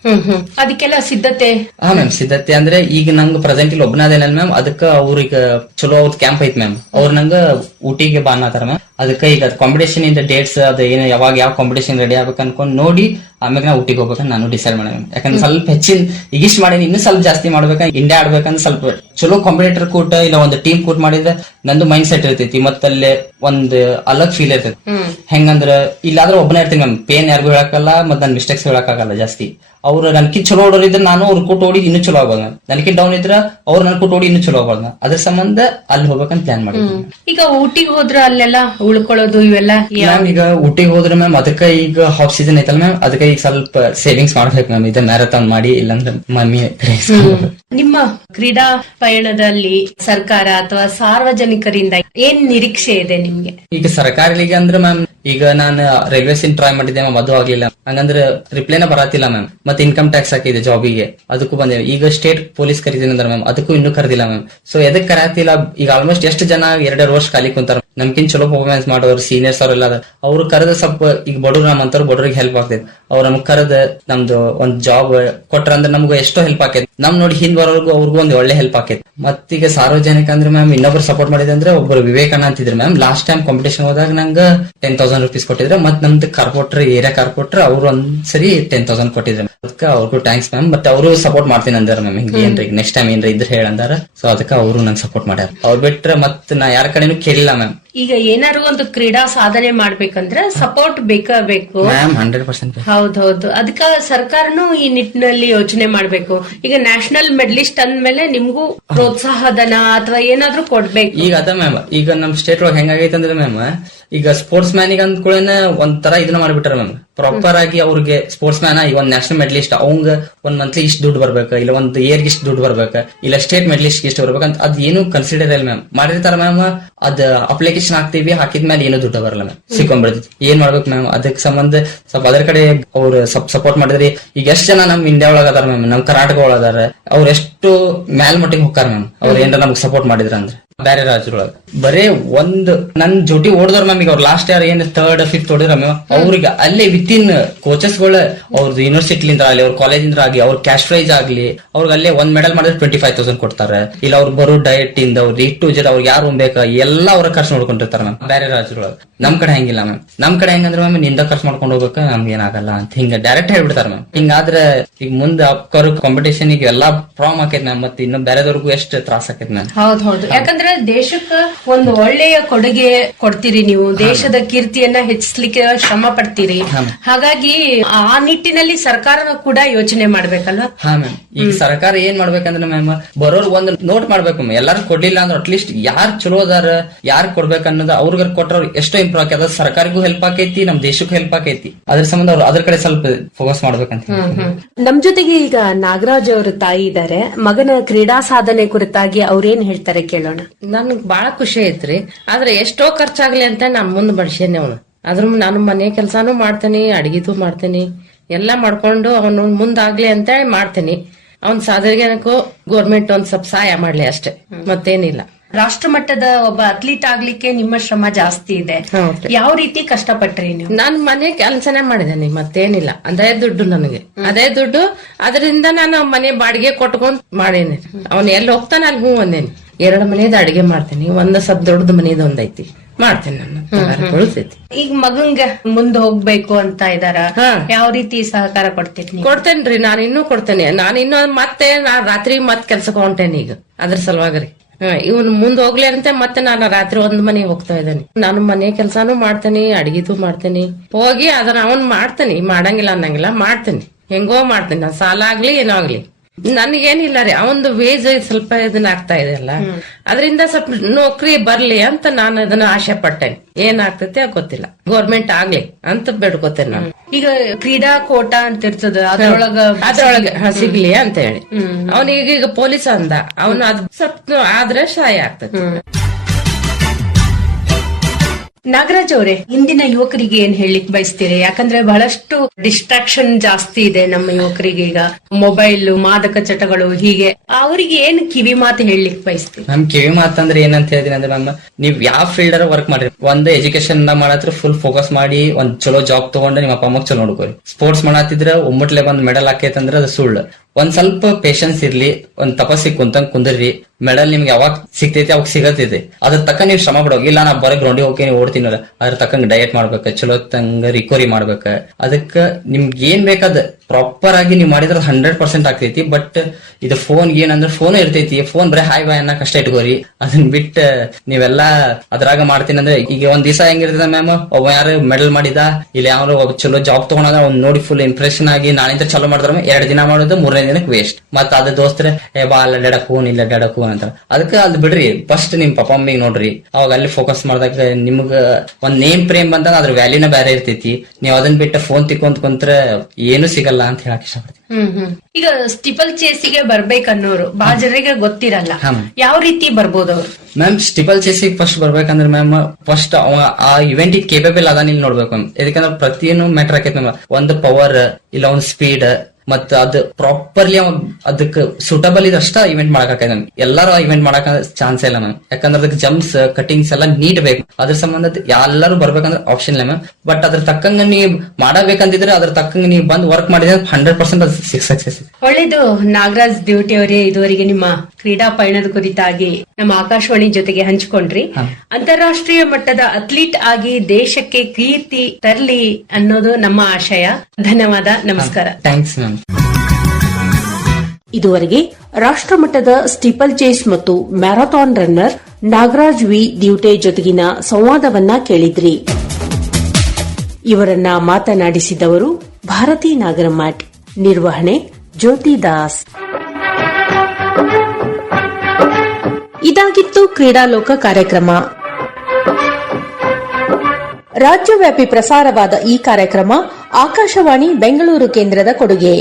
ಅದಕ್ಕೆಲ್ಲ ಸಿದ್ಧತೆ. ಹಾ ಮ್ಯಾಮ್ ಸಿದ್ಧತೆ ಅಂದ್ರೆ ಈಗ ನಂಗೆ ಪ್ರೆಸೆಂಟ್ ಇಲ್ಲಿ ಒಬ್ಬನಾದೇನ ಮ್ಯಾಮ್ ಅದಕ್ಕೆ ಅವ್ರಿಗೆ ಚಲೋ ಅವ್ರ ಕ್ಯಾಂಪ್ ಐತಿ ಮ್ಯಾಮ್. ಅವ್ರ ನಂಗೆ ಊಟಿಗೆ ಬಾನ್ ಆತಾರ ಮ್ಯಾಮ್. ಅದಕ್ಕೆ ಈಗ ಕಾಂಪಿಟೇಷನ್ ಇಂದ ಡೇಟ್ಸ್ ಅದ ಏನು ಯಾವಾಗ ಯಾವ ಕಾಂಪಿಟೇಷನ್ ರೆಡಿ ಆಗ್ಬೇಕು ಅನ್ಕೊಂಡು ನೋಡಿ ಆಮೇಲೆ ನಾ ಊಟಿಗೆ ಹೋಗ್ಬೇಕಂತ ನಾನು ಡಿಸೈಡ್ ಮಾಡಿ ಯಾಕಂದ್ರೆ ಸ್ವಲ್ಪ ಹೆಚ್ಚಿನ ಈಗಿಷ್ಟು ಮಾಡೀನಿ ಇನ್ನೂ ಸ್ವಲ್ಪ ಜಾಸ್ತಿ ಮಾಡ್ಬೇಕಂದ್ರೆ ಇಂಡಿಯಾ ಆಡ್ಬೇಕಂದ್ರೆ ಸ್ವಲ್ಪ ಚಲೋ ಕಾಂಪಿಟೇಟರ್ ಕೂಟ ಇಲ್ಲ ಒಂದು ಟೀಮ್ ಕೂಟ್ ಮಾಡಿದ್ರೆ ನಂದು ಮೈಂಡ್ ಸೆಟ್ ಇರ್ತೈತಿ. ಮತ್ತಲ್ಲಿ ಒಂದ್ ಅಲಗ್ ಫೀಲ್ ಇರ್ತೈತಿ. ಹೆಂಗಂದ್ರ ಇಲ್ಲಾದ್ರೆ ಒಬ್ಬನೇ ಇರ್ತೀನಿ ಮ್ಯಾಮ್ ಪೇನ್ ಯಾರಿಗೂ ಹೇಳಕ್ಕಲ್ಲ ಮತ್ ನನ್ ಮಿಸ್ಟೇಕ್ಸ್ ಹೇಳಕ್ಕಾಗಲ್ಲ ಜಾಸ್ತಿ. ಅವ್ರು ನನ್ಕಿಂತ ಚಲೋ ಓಡೋರ್ ಇದ್ರೆ ನಾನು ಅವ್ರ ಕೂಟ ಓಡಿ ಇನ್ನೂ ಚಲೋ ಆಗ್ಬೋದು ನನ್ಕಿಂತ ಡೌನ್ ಇದ್ರ ಅವ್ರು ನನ್ ಕೂಟ ಓಡಿ ಇನ್ನೂ ಚಲೋ ಆಗ್ಬೋದು ಅದ್ರ ಸಂಬಂಧ ಅಲ್ಲಿ ಹೋಗ್ಬೇಕಂತ ಪ್ಲಾನ್ ಮಾಡಿದ್ವಿ ಈಗ ಊಟಿಗೆ ಹೋದ್ರ ಅಲ್ಲೆಲ್ಲ ಉಳ್ಕೊಳ್ಳೋದು ಇವೆಲ್ಲ ಮ್ಯಾಮ್ ಈಗ ಊಟಿಗೆ ಹೋದ್ರೆ ಮ್ಯಾಮ್ ಅದಕ್ಕೆ ಈಗ ಹಾಫ್ ಸೀಸನ್ ಐತಲ್ಲ ಮ್ಯಾಮ್ ಅದಕ್ಕೆ ಈಗ ಸ್ವಲ್ಪ ಸೇವಿಂಗ್ಸ್ ಮಾಡ್ಬೇಕು ಮ್ಯಾಮ್ ಇದನ್ನ ಮ್ಯಾರಥಾನ್ ಮಾಡಿ ಇಲ್ಲಾಂದ್ರೆ ಮಮ್ಮಿ. ನಿಮ್ಮ ಕ್ರೀಡಾ ಪಯಣದಲ್ಲಿ ಸರ್ಕಾರ ಅಥವಾ ಸಾರ್ವಜನಿಕರಿಂದ ಏನ್ ನಿರೀಕ್ಷೆ ಇದೆ ನಿಮ್ಗೆ? ಈಗ ಸರ್ಕಾರಗಳಿಗೆ ಅಂದ್ರೆ ಮ್ಯಾಮ್ ಈಗ ನಾನು ರೈಲ್ವೆ ಸಿನ್ ಟ್ರೈ ಮಾಡಿದ್ದೆ ಮ್ಯಾಮ್ ಅದು ಆಗ್ಲಿಲ್ಲ. ಹಂಗಂದ್ರೆ ರಿಪ್ಲೈನ ಬರತ್ತಿಲ್ಲ ಮ್ಯಾಮ್ ಮತ್ತೆ ಇನ್ಕಮ್ ಟ್ಯಾಕ್ಸ್ ಹಾಕಿದೆ ಜಾಬಿಗೆ ಅದಕ್ಕೂ ಬಂದೆ. ಈಗ ಸ್ಟೇಟ್ ಪೊಲೀಸ್ ಕರೀತೀನಿ ಅಂದ್ರೆ ಮ್ಯಾಮ್ ಅದಕ್ಕೂ ಇನ್ನೂ ಕರೆದಿಲ್ಲ ಮ್ಯಾಮ್ ಸೊ ಎದಕ್ ಕರೆಯತ್ತಿಲ್ಲ ಈಗ ಆಲ್ಮೋಸ್ಟ್ ಎಷ್ಟು ಜನ ಎರಡೆರಡು ವರ್ಷ ಖಾಲಿ ಕುಂತಾರ? ನಮ್ಕಿನ್ ಚಲೋ ಪರ್ಫಾರ್ಮೆನ್ಸ್ ಮಾಡೋರು ಸೀನಿಯರ್ಸ್ ಅವರೆಲ್ಲ ಅವ್ರು ಕರೆದ ಸ್ವಲ್ಪ ಈಗ ಬಡವ್ರು ನಮ್ಮ ಅಂತಾರ ಬಡವ್ರಿಗೆ ಹೆಲ್ಪ್ ಆಗ್ತೈತಿ. ಅವ್ರು ನಮ್ಗೆ ಕರೆದ ನಮ್ದು ಒಂದ್ ಜಾಬ್ ಕೊಟ್ರ ಅಂದ್ರೆ ನಮ್ಗೆ ಎಷ್ಟೋ ಹೆಲ್ಪ್ ಆಕೈತಿ. ನಮ್ ನೋಡಿ ಹಿಂದ್ ಬರೋರ್ಗು ಅವ್ರಿಗೂ ಒಂದ್ ಒಳ್ಳೆ ಹೆಲ್ಪ್ ಆಕೈತಿ. ಮತ್ತೀಗ ಸಾರ್ವಜನಿಕ ಅಂದ್ರೆ ಮ್ಯಾಮ್ ಇನ್ನೊಬ್ರು ಸಪೋರ್ಟ್ ಮಾಡಿದ್ರೆ ಅಂದ್ರೆ ಒಬ್ರು ವಿವೇಕಣ್ಣ ಅಂತಿದ್ರು ಮ್ಯಾಮ್ ಲಾಸ್ಟ್ ಟೈಮ್ ಕಾಂಪಿಟೇಷನ್ ಹೋದಾಗ ನಂಗ ಟೆನ್ ತೌಸಂಡ್ ರುಪೀಸ್ ಕೊಟ್ಟಿದ್ರೆ ಮತ್ತೆ ನಮ್ದು ಕಾರ್ಪೊರೇಟರ್ ಏರಿಯಾ ಕಾರ್ಪೊರೇಟರ್ ಅವ್ರು ಒಂದ್ ಸರಿ ಟೆನ್ ತೌಸಂಡ್ ಕೊಟ್ಟಿದ್ರೆ. ಅದಕ್ಕೆ ಅವ್ರಿಗೂ ಥ್ಯಾಂಕ್ಸ್ ಮ್ಯಾಮ್ ಮತ್ತೆ ಅವರು ಸಪೋರ್ಟ್ ಮಾಡ್ತೀನಿ ಅಂದಾರ ಮ್ಯಾಮ್ ಹಿಂಗೆ ಏನ್ರಿ ನೆಕ್ಸ್ಟ್ ಟೈಮ್ ಏನ್ರಿ ಇದ್ರೆ ಹೇಳಂದಾರ ಸೊ ಅದಕ್ಕೆ ಅವರು ನನ್ ಸಪೋರ್ಟ್ ಮಾಡ್ಯಾರ. ಅವ್ರು ಬಿಟ್ರೆ ಮತ್ತೆ ನಾ ಯಾರ ಕಡೆನೂ ಕೇಳಿಲ್ಲ ಮ್ಯಾಮ್ ಈಗ ಏನಾರು ಒಂದು ಕ್ರೀಡಾ ಸಾಧನೆ ಮಾಡ್ಬೇಕಂದ್ರೆ ಸಪೋರ್ಟ್ ಬೇಕಾಗಬೇಕು ಬೇಕು? ಮ್ಯಾಮ್ ಹಂಡ್ರೆಡ್ ಪರ್ಸೆಂಟ್ ಹೌದೌದು. ಅದಕ್ಕ ಸರ್ಕಾರನು ಈ ನಿಟ್ಟಿನಲ್ಲಿ ಯೋಚನೆ ಮಾಡ್ಬೇಕು. ಈಗ ನ್ಯಾಷನಲ್ ಮೆಡಲಿಸ್ಟ್ ಅಂದ್ಮೇಲೆ ನಿಮ್ಗೂ ಪ್ರೋತ್ಸಾಹ ಧನ ಅಥವಾ ಏನಾದ್ರೂ ಕೊಡ್ಬೇಕು. ಈಗ ಅದ ಮ್ಯಾಮ್ ಈಗ ನಮ್ ಸ್ಟೇಟ್ ಒಳಗೆ ಹೆಂಗಾಗೈತೆ ಅಂದ್ರೆ ಮ್ಯಾಮ್ ಈಗ ಸ್ಪೋರ್ಟ್ಸ್ ಮ್ಯಾನಿಗೆ ಅಂದ್ಕೂಡನ ಒಂದ್ ತರ ಇದನ್ನ ಮಾಡ್ಬಿಟ್ಟಾರ ಮ್ಯಾಮ್ ಪ್ರಾಪರ್ ಆಗಿ ಅವ್ರಿಗೆ ಸ್ಪೋರ್ಟ್ಸ್ ಮ್ಯಾನ್ ಈ ಒಂದ್ ನ್ಯಾಷನಲ್ ಮೆಡಲಿಸ್ಟ್ ಅವಂಗ ಒಂದ್ ಮಂತ್ಲಿ ಇಷ್ಟು ದುಡ್ಡು ಬರ್ಬೇಕು ಇಲ್ಲ ಒಂದ್ ಇಯರ್ ಇಷ್ಟು ದುಡ್ಡು ಬರ್ಬೇಕು ಇಲ್ಲ ಸ್ಟೇಟ್ ಮೆಡಲಿಸ್ಟ್ ಇಷ್ಟು ಬರ್ಬೇಕು ಅಂತ ಅದ್ ಏನು ಕನ್ಸಿಡರ್ ಇಲ್ಲ ಮ್ಯಾಮ್ ಮಾಡಿರ್ತಾರ ಮ್ಯಾಮ್ ಅದ್ ಅಪ್ಲಿಕೇಶನ್ ಹಾಕ್ತಿವಿ ಹಾಕಿದ್ಮೇಲೆ ಏನು ದುಡ್ಡು ಬರಲ್ಲ ಮ್ಯಾಮ್ ಸಿಕ್ಕೊಂಡ್ಬಿಡ್ತೈತಿ. ಏನ್ ಮಾಡ್ಬೇಕು ಮ್ಯಾಮ್ ಅದಕ್ಕೆ ಸಂಬಂಧ ಸ್ವಲ್ಪ ಅದರ ಕಡೆ ಅವ್ರು ಸ್ವಲ್ಪ ಸಪೋರ್ಟ್ ಮಾಡಿದ್ರಿ. ಈಗ ಎಷ್ಟ್ ಜನ ನಮ್ ಇಂಡಿಯಾ ಒಳಗ ಅದಾರ ಮ್ಯಾಮ್ ನಮ್ ಕರ್ನಾಟಕ ಒಳಗ ಅದಾರ. ಅವ್ರ ಎಷ್ಟು ಮ್ಯಾಲ್ ಮಟ್ಟಿಗೆ ಹೋಗ್ತಾರ ಮ್ಯಾಮ್ ಅವ್ರ ಏನಾರ ನಮ್ಗೆ ಸಪೋರ್ಟ್ ಮಾಡಿದ್ರ ಅಂದ್ರೆ ಬೇರೆ ರಾಜ್ಯದೊಳಗ. ಬರೇ ಒಂದ್ ನನ್ ಜೊತೆ ಓಡದ್ರ ನಮಗೆ ಅವ್ರ ಲಾಸ್ಟ್ ಇಯರ್ ಏನ್ ಥರ್ಡ್ ಫಿಫ್ತ್ ಹೊಡಿದ್ರ ಮ್ಯಾಮ್ ಅವ್ರಿಗೆ ಅಲ್ಲೇ ವಿತ್ ಇನ್ ಕೋಚಸ್ಗಳ ಅವ್ರದ್ದು ಯೂನಿವರ್ಸಿಟಿಲಿಂದ ಆಗ್ಲಿ ಅವ್ರ ಕಾಲೇಜಿಂದ ಆಗ್ಲಿ ಅವ್ರ ಕ್ಯಾಶ್ ಪ್ರೈಸ್ ಆಗ್ಲಿ ಅವ್ರಿಗೆ ಅಲ್ಲೇ ಒಂದ್ ಮೆಡಲ್ ಮಾಡಿದ್ರೆ ಟ್ವೆಂಟಿ ಫೈವ್ ತೌಸಂಡ್ ಕೊಡ್ತಾರೆ. ಇಲ್ಲ ಅವ್ರು ಬರೋ ಡಯಟ್ ಇಂದ ಅವ್ರ ಇಟ್ಟು ಜೊತೆ ಅವ್ರಿಗೆ ಯಾರು ಬೇಕಾ ಎಲ್ಲ ಅವ್ರ ಖರ್ಚು ನೋಡ್ಕೊಂಡಿರ್ತಾರ ಮ್ಯಾಮ್. ಬೇರೆ ರಾಜ್ಯದೊಳಗ. ನಮ್ ಕಡೆ ಹೆಂಗಿಲ್ಲ ಮ್ಯಾಮ್. ನಮ್ ಕಡೆ ಹೆಂಗಂದ್ರೆ ಮ್ಯಾಮ್ನಿಂದ ಖರ್ಚು ಮಾಡ್ಕೊಂಡು ಹೋಗ್ಬೇಕ ನಮ್ಗೆ ಏನಾಗಲ್ಲ ಅಂತ ಹಿಂಗ ಡೈರೆಕ್ಟ್ ಹೇಳ್ಬಿಡ್ತಾರ ಮ್ಯಾಮ್. ಹಿಂಗಾದ್ರೆ ಈಗ ಮುಂದೆ ಅಪ್ಕರ್ ಕಾಂಪಿಟೇಷನ್ ಈಗ ಎಲ್ಲಾ ಪ್ರಾಬ್ಲಮ್ ಆಕೈತಿ ಮ್ಯಾಮ್ ಮತ್ತೆ ಇನ್ನು ಬೇರೆದವ್ರಿಗೂ ಎಷ್ಟು ತ್ರಾಸ ಆಕೈತಿ ಮ್ಯಾಮ್. ಹೌದ್ ಹೌದು. ಯಾಕಂದ್ರೆ ದೇಶಕ್ಕ ಒಂದು ಒಳ್ಳೆಯ ಕೊಡುಗೆ ಕೊಡ್ತೀರಿ ನೀವು. ದೇಶದ ಕೀರ್ತಿಯನ್ನ ಹೆಚ್ಚಿಸ್ಲಿಕ್ಕೆ ಶ್ರಮ ಪಡ್ತೀರಿ. ಹಾಗಾಗಿ ಆ ನಿಟ್ಟಿನಲ್ಲಿ ಸರ್ಕಾರ ಕೂಡ ಯೋಚನೆ ಮಾಡ್ಬೇಕಲ್ವಾ? ಹಾ ಮ್ಯಾಮ್. ಈಗ ಸರ್ಕಾರ ಏನ್ ಮಾಡ್ಬೇಕಂದ್ರೆ ಮ್ಯಾಮ್ ಬರೋರ್ ಒಂದ್ ನೋಟ್ ಮಾಡ್ಬೇಕು ಮ್ಯಾಮ್. ಎಲ್ಲಾರು ಕೊಡ್ಲಿಲ್ಲ ಅಂದ್ರೆ ಅಟ್ಲೀಸ್ಟ್ ಯಾರ್ ಚಲೋ ಅದಾರ ಯಾರ್ ಕೊಡ್ಬೇಕು ಅನ್ನೋದು ಅವ್ರಿಗೆ ಕೊಟ್ರ ಎಷ್ಟೋ ಇಂಪ್ರೂವ್ ಆಕೈತಿ. ಸರ್ಕಾರಿಗೂ ಸರ್ಕಾರಕ್ಕೂ ಹೆಲ್ಪ್ ಆಕೈತಿ ನಮ್ ದೇಶಕ್ಕೂ ಹೆಲ್ಪ್ ಆಕೈತಿ. ಅದ್ರ ಸಂಬಂಧ ಅವ್ರು ಅದ್ರ ಕಡೆ ಸ್ವಲ್ಪ ಫೋಕಸ್ ಮಾಡ್ಬೇಕಂತ. ನಮ್ ಜೊತೆಗೆ ಈಗ ನಾಗರಾಜ್ ಅವ್ರ ತಾಯಿ ಇದ್ದಾರೆ ಮಗನ ಕ್ರೀಡಾ ಸಾಧನೆ ಕುರಿತಾಗಿ ಅವ್ರೇನ್ ಹೇಳ್ತಾರೆ ಕೇಳೋಣ? ನನ್ಗ್ ಬಾಳ ಖುಷಿ ಐತ್ರಿ. ಆದ್ರೆ ಎಷ್ಟೋ ಖರ್ಚಾಗ್ಲಿ ಅಂತ ನಾನ್ ಮುಂದ್ ಬಡ್ಸೇನೆ ಅವನು. ಅದ್ರ ನಾನು ಮನೆ ಕೆಲ್ಸಾನು ಮಾಡ್ತೇನೆ ಅಡಿಗೆದು ಮಾಡ್ತೇನೆ. ಎಲ್ಲಾ ಮಾಡ್ಕೊಂಡು ಅವನು ಮುಂದಾಗ್ಲಿ ಅಂತ ಮಾಡ್ತೇನಿ. ಅವ್ನ್ ಸಾಧನೆಗೂ ಗೋರ್ಮೆಂಟ್ ಒಂದ್ ಸ್ವಲ್ಪ ಸಹಾಯ ಮಾಡ್ಲಿ ಅಷ್ಟೇ. ಮತ್ತೇನಿಲ್ಲ. ರಾಷ್ಟ್ರ ಮಟ್ಟದ ಒಬ್ಬ ಅಥ್ಲೀಟ್ ಆಗ್ಲಿಕ್ಕೆ ನಿಮ್ಮ ಶ್ರಮ ಜಾಸ್ತಿ ಇದೆ. ಹೌದ್ರಿ. ಯಾವ ರೀತಿ ಕಷ್ಟಪಟ್ರಿ ನೀವು? ನಾನ್ ಮನೆ ಕೆಲ್ಸನೇ ಮಾಡಿದ್ದೇನೆ ಮತ್ತೇನಿಲ್ಲ. ಅದೇ ದುಡ್ಡು ನನಗೆ. ಅದೇ ದುಡ್ಡು ಅದರಿಂದ ನಾನು ಮನೆ ಬಾಡಿಗೆ ಕೊಟ್ಕೊಂಡ್ ಮಾಡೇನಿ. ಅವ್ನ್ ಎಲ್ಲಿ ಹೋಗ್ತಾನೆ ಅಲ್ಲಿ ಹೂ ಅಂದೇನಿ ಎರಡು ಮನೆಯದ ಅಡಿಗೆ ಮಾಡ್ತೇನೆ. ಒಂದ್ ಸ್ವಲ್ಪ ದೊಡ್ಡದ ಮನೆಯದ ಒಂದೈತಿ ಮಾಡ್ತೇನೆ ನಾನು. ಕೊಡ್ತೈತಿ ಈಗ ಮಗಂಗ ಮುಂದೆ ಹೋಗ್ಬೇಕು ಅಂತ ಇದಾರ. ಯಾವ ರೀತಿ ಸಹಕಾರ ಕೊಡ್ತೀನಿ ಕೊಡ್ತೇನ್ರಿ ನಾನು ಇನ್ನೂ ಕೊಡ್ತೇನೆ. ನಾನು ಇನ್ನೂ ಮತ್ತೆ ನಾ ರಾತ್ರಿ ಮತ್ ಕೆಲ್ಸಕ್ಕೆ ಹೊಂಟೇನಿ ಈಗ ಅದ್ರ ಸಲುವಾಗಿ ಇವನ್ ಮುಂದ್ ಹೋಗ್ಲಿ ಅಂತ ಮತ್ತೆ ನಾನು ರಾತ್ರಿ ಒಂದ್ ಮನೆ ಹೋಗ್ತಾ ಇದ್ದೇನೆ. ನಾನು ಮನೆ ಕೆಲ್ಸಾನು ಮಾಡ್ತೇನೆ ಅಡಿಗೆದು ಮಾಡ್ತೇನೆ. ಹೋಗಿ ಅದನ್ನ ಅವನ್ ಮಾಡ್ತೇನೆ. ಮಾಡಂಗಿಲ್ಲ ಅನ್ನಂಗಿಲ್ಲ ಮಾಡ್ತೇನೆ. ಹೆಂಗೋ ಮಾಡ್ತೇನೆ. ನಾನು ಸಾಲ ಆಗ್ಲಿ ಏನೋ ಆಗ್ಲಿ. ನನ್ಗೇನಿಲ್ಲ ರೀ ಅವಂದು ವೇಜ್ ಸ್ವಲ್ಪ ಇದನ್ನ ಆಗ್ತಾ ಇದೆ ಅಲ್ಲ. ಅದರಿಂದ ಸ್ವಲ್ಪ ನೌಕರಿ ಬರ್ಲಿ ಅಂತ ನಾನು ಅದನ್ನ ಆಶೆ ಪಟ್ಟೇನೆ. ಏನಾಗ್ತೈತೆ ಗೊತ್ತಿಲ್ಲ. ಗೌರ್ಮೆಂಟ್ ಆಗ್ಲಿ ಅಂತ ಬೇಡ್ಕೋತೇನೆ ನಾನು. ಈಗ ಕ್ರೀಡಾ ಕೋಟ ಅಂತ ಇರ್ತದ ಅದ್ರೊಳಗ ಅದ್ರೊಳಗೆ ಸಿಗ್ಲಿ ಅಂತ ಹೇಳಿ. ಅವನಿಗೀಗ ಈಗ ಪೊಲೀಸ್ ಅಂದ. ಅವನು ಅದ್ ಸ್ವಲ್ಪ ಆದ್ರೆ ಸಹಾಯ ಆಗ್ತದೆ ನಾಗರಾಜ್ ಅವರೇ, ಇಂದಿನ ಯುವಕರಿಗೆ ಏನ್ ಹೇಳಲಿಕ್ಕೆ ಬಯಸ್ತೀರಿ? ಯಾಕಂದ್ರೆ ಬಹಳಷ್ಟು ಡಿಸ್ಟ್ರಾಕ್ಷನ್ ಜಾಸ್ತಿ ಇದೆ ನಮ್ಮ ಯುವಕರಿಗೆ ಈಗ. ಮೊಬೈಲ್, ಮಾದಕ ಚಟಗಳು, ಹೀಗೆ. ಅವರಿಗೆ ಏನ್ ಕಿವಿ ಮಾತು ಹೇಳಲಿಕ್ಕೆ ಬಯಸ್ತೀರಿ? ನಮ್ ಕಿವಿ ಮಾತಂದ್ರೆ ಏನಂತ ಹೇಳಿದೀನಿ ಅಂದ್ರೆ ನಮ್ಮ ನೀವ್ ಯಾವ ಫೀಲ್ಡರ್ ವರ್ಕ್ ಮಾಡ್ರಿ? ಒಂದ್ ಎಜುಕೇಶನ್ ಮಾಡತ್ರ ಫುಲ್ ಫೋಕಸ್ ಮಾಡಿ, ಒಂದ್ ಚಲೋ ಜಾಬ್ ತಗೊಂಡು ನಿಮ್ಮ ಅಪ್ಪ ಅಮ್ಮಗ್ ಚಲೋ ನೋಡ್ಕೋರಿ. ಸ್ಪೋರ್ಟ್ಸ್ ಮಾಡತ್ತಿದ್ರ ಒಮ್ಮಟ್ಲೆ ಬಂದ್ ಮೆಡಲ್ ಹಾಕೈತಂದ್ರೆ ಅದು ಸುಳ್ಳು. ಒಂದ್ ಸ್ವಲ್ಪ ಪೇಶನ್ಸ್ ಇರ್ಲಿ, ಒಂದ್ ತಪಸ್ಸಿ ಕುಂತಂಗ್ ಕುಂದ್ರಿ. ಮೆಡಲ್ ನಿಮ್ಗೆ ಯಾವಾಗ ಸಿಗ್ತೈತಿ, ಅವಾಗ ಸಿಗತೈತಿ ಅದ್ರ ತಕ್ಕ ನೀವು ಶ್ರಮ ಪಡೋ ಇಲ್ಲ, ನಾ ಬರೀ ಗ್ರೌಂಡಿಗೆ ಹೋಗಿ ಓಡ್ತೀನಲ್ಲ ಅದ್ರ ತಕ್ಕಂಗ್ ಡಯಟ್ ಮಾಡ್ಬೇಕ, ಚಲೋ ತಂಗ ರಿಕವರಿ ಮಾಡ್ಬೇಕ. ಅದಕ್ಕ ನಿಮ್ಗೆ ಏನ್ ಬೇಕಾದ ಪ್ರಾಪರ್ ಆಗಿ ನೀವು ಮಾಡಿದ್ರೆ ಹಂಡ್ರೆಡ್ ಪರ್ಸೆಂಟ್ ಆಗ್ತೈತಿ. ಬಟ್ ಇದು ಫೋನ್ ಏನಂದ್ರೆ ಫೋನ್ ಇರ್ತೈತಿ. ಫೋನ್ ಬರೀ ಹಾಯ್ ಬಾಯ್ ಅನ್ನಕ್ ಕಷ್ಟ ಇಟ್ಕೋರಿ. ಅದನ್ನ ಬಿಟ್ಟ ನೀವೆಲ್ಲಾ ಅದ್ರಾಗ ಮಾಡ್ತೀನಿ ಅಂದ್ರೆ ಈಗ ಒಂದ್ ದಿವಸ ಹೆಂಗಿರ್ತದ ಮ್ಯಾಮ್ ಒಬ್ಬ ಯಾರು ಮೆಡಲ್ ಮಾಡಿದ, ಇಲ್ಲ ಯಾರು ಚಲೋ ಜಾಬ್ ತಗೊಂಡ ಅವ್ನ್ ನೋಡಿ ಫುಲ್ ಇಂಪ್ರೆಷನ್ ಆಗಿ ನಾಳಿಂದ ಚಲೋ ಮಾಡಿದ್ರೆ ಎರಡ್ ದಿನ ಮಾಡೋದು, ಮೂರನೇ ದಿನಕ್ಕೆ ವೇಸ್ಟ್ ಮತ್ತ ಅದ ದೋಸ್ತರ ಏ ಬಾ ಅಲ್ಲ ಡಡಕು ಇಲ್ಲ ಡಡಕು ಅಂತ ಅದಕ್ಕೆ ಅದ್ ಬಿಡ್ರಿ ಫಸ್ಟ್ ನಿಮ್ ಪಪ್ಪ ಮಮ್ಮಿಗೆ ನೋಡ್ರಿ. ಅವಾಗ ಅಲ್ಲಿ ಫೋಕಸ್ ಮಾಡ್ದಾಗ ನಿಮ್ಗ ಒಂದ್ ನೇಮ್ ಪ್ರೇಮ್ ಬಂದಾಗ ಅದ್ರ ವ್ಯಾಲ್ಯೂನ ಬೇರೆ ಇರ್ತೈತಿ. ನೀವ್ ಅದನ್ನ ಬಿಟ್ಟು ಫೋನ್ ತಿಕ್ಕೊಂತ ಕುಂತ್ರ ಏನು ಸಿಗಲ್ಲ ಅಂತ ಹೇಳಕ್ ಇಷ್ಟಪಡ್ತೀನಿ. ಹ್ಮ್ ಹ್ಮ್. ಈಗ ಸ್ಟಿಪಲ್ ಚೇಸಿಗೆ ಬರ್ಬೇಕನ್ನೋರು ಬಹಳ ಜನರಿಗೆ ಗೊತ್ತಿರಲ್ಲ. ಯಾವ ರೀತಿ ಬರ್ಬೋದು ಅವ್ರು? ಮ್ಯಾಮ್ ಸ್ಟಿಪಲ್ ಚೇಸಿಗೆ ಫಸ್ಟ್ ಬರ್ಬೇಕಂದ್ರೆ ಮ್ಯಾಮ್ ಫಸ್ಟ್ ಅವ ಆ ಇವೆಂಟ್ ಕೇಪಬಲ್ ಅದ ಇಲ್ಲಿ ನೋಡ್ಬೇಕು ಮ್ಯಾಮ್ ಯಾಕಂದ್ರೆ ಪ್ರತಿಯೊಂದು ಮ್ಯಾಟರ್ ಆಕೈತಿ ಮ್ಯಾಮ್ ಒಂದು ಪವರ್ ಇಲ್ಲ ಒಂದು ಸ್ಪೀಡ್ ಮತ್ತ ಅದ್ ಪ್ರಾಪರ್ಲಿ ಅದಕ್ಕೆ ಸೂಟಬಲ್ ಇದಷ್ಟ ಇವೆಂಟ್ ಮಾಡಕ್ ನನ್ ಎಲ್ಲಾರು ಇವೆಂಟ್ ಮಾಡಕ್ ಚಾನ್ಸ್ ಇಲ್ಲ ಮ್ಯಾಮ್ ಯಾಕಂದ್ರೆ ಅದಕ್ಕೆ ಜಂಪ್ಸ್ ಕಟಿಂಗ್ಸ್ ಎಲ್ಲ ನೀಟ್ ಬೇಕು. ಅದ್ರ ಸಂಬಂಧ ಎಲ್ಲರೂ ಬರ್ಬೇಕಂದ್ರೆ ಆಪ್ಷನ್ ಇಲ್ಲ ಬಟ್ ಅದ್ರ ತಕ್ಕಂಗ ನೀವ್ ಮಾಡಬೇಕಂತಿದ್ರೆ ಅದ್ರ ತಕ್ಕಂಗ ನೀವು ಬಂದ್ ವರ್ಕ್ ಮಾಡಿದ್ರೆ ಹಂಡ್ರೆಡ್ ಪರ್ಸೆಂಟ್ ಸಿಕ್ಸ್ ಸಕ್ಸಸ್ ಒಳ್ಳೇದು ನಾಗರಾಜ್ ಬ್ಯೂಟಿ ಅವರೇ, ಇದುವರೆಗೆ ನಿಮ್ಮ ಕ್ರೀಡಾ ಪಯಣದ ಕುರಿತಾಗಿ ನಮ್ಮ ಆಕಾಶವಾಣಿ ಜೊತೆಗೆ ಹಂಚಿಕೊಂಡ್ರಿ. ಅಂತಾರಾಷ್ಟ್ರೀಯ ಮಟ್ಟದ ಅಥ್ಲೀಟ್ ಆಗಿ ದೇಶಕ್ಕೆ ಕೀರ್ತಿ ತರಲಿ ಅನ್ನೋದು ನಮ್ಮ ಆಶಯ. ಧನ್ಯವಾದ ನಮಸ್ಕಾರ. ಥ್ಯಾಂಕ್ಸ್ ಮ್ಯಾಮ್ ಇದುವರೆಗೆ ರಾಷ್ಟ್ರಮಟ್ಟದ ಸ್ಟಿಪಲ್ ಚೇಸ್ ಮತ್ತು marathon runner Nagaraj V. Divate ಜೊತೆಗಿನ ಸಂವಾದವನ್ನ ಕೇಳಿದ್ರಿ. ಇವರನ್ನ ಮಾತನಾಡಿಸಿದವರು ಭಾರತಿ ನಾಗರಮಠ್ ನಿರ್ವಹಣೆ ಜ್ಯೋತಿ ದಾಸ್. ಇದಾಗಿತ್ತು ಕ್ರೀಡಾಲೋಕ ಕಾರ್ಯಕ್ರಮ. ರಾಜ್ಯವ್ಯಾಪಿ ಪ್ರಸಾರವಾದ ಈ ಕಾರ್ಯಕ್ರಮ ಆಕಾಶವಾಣಿ ಬೆಂಗಳೂರು ಕೇಂದ್ರದ ಕೊಡುಗೆ.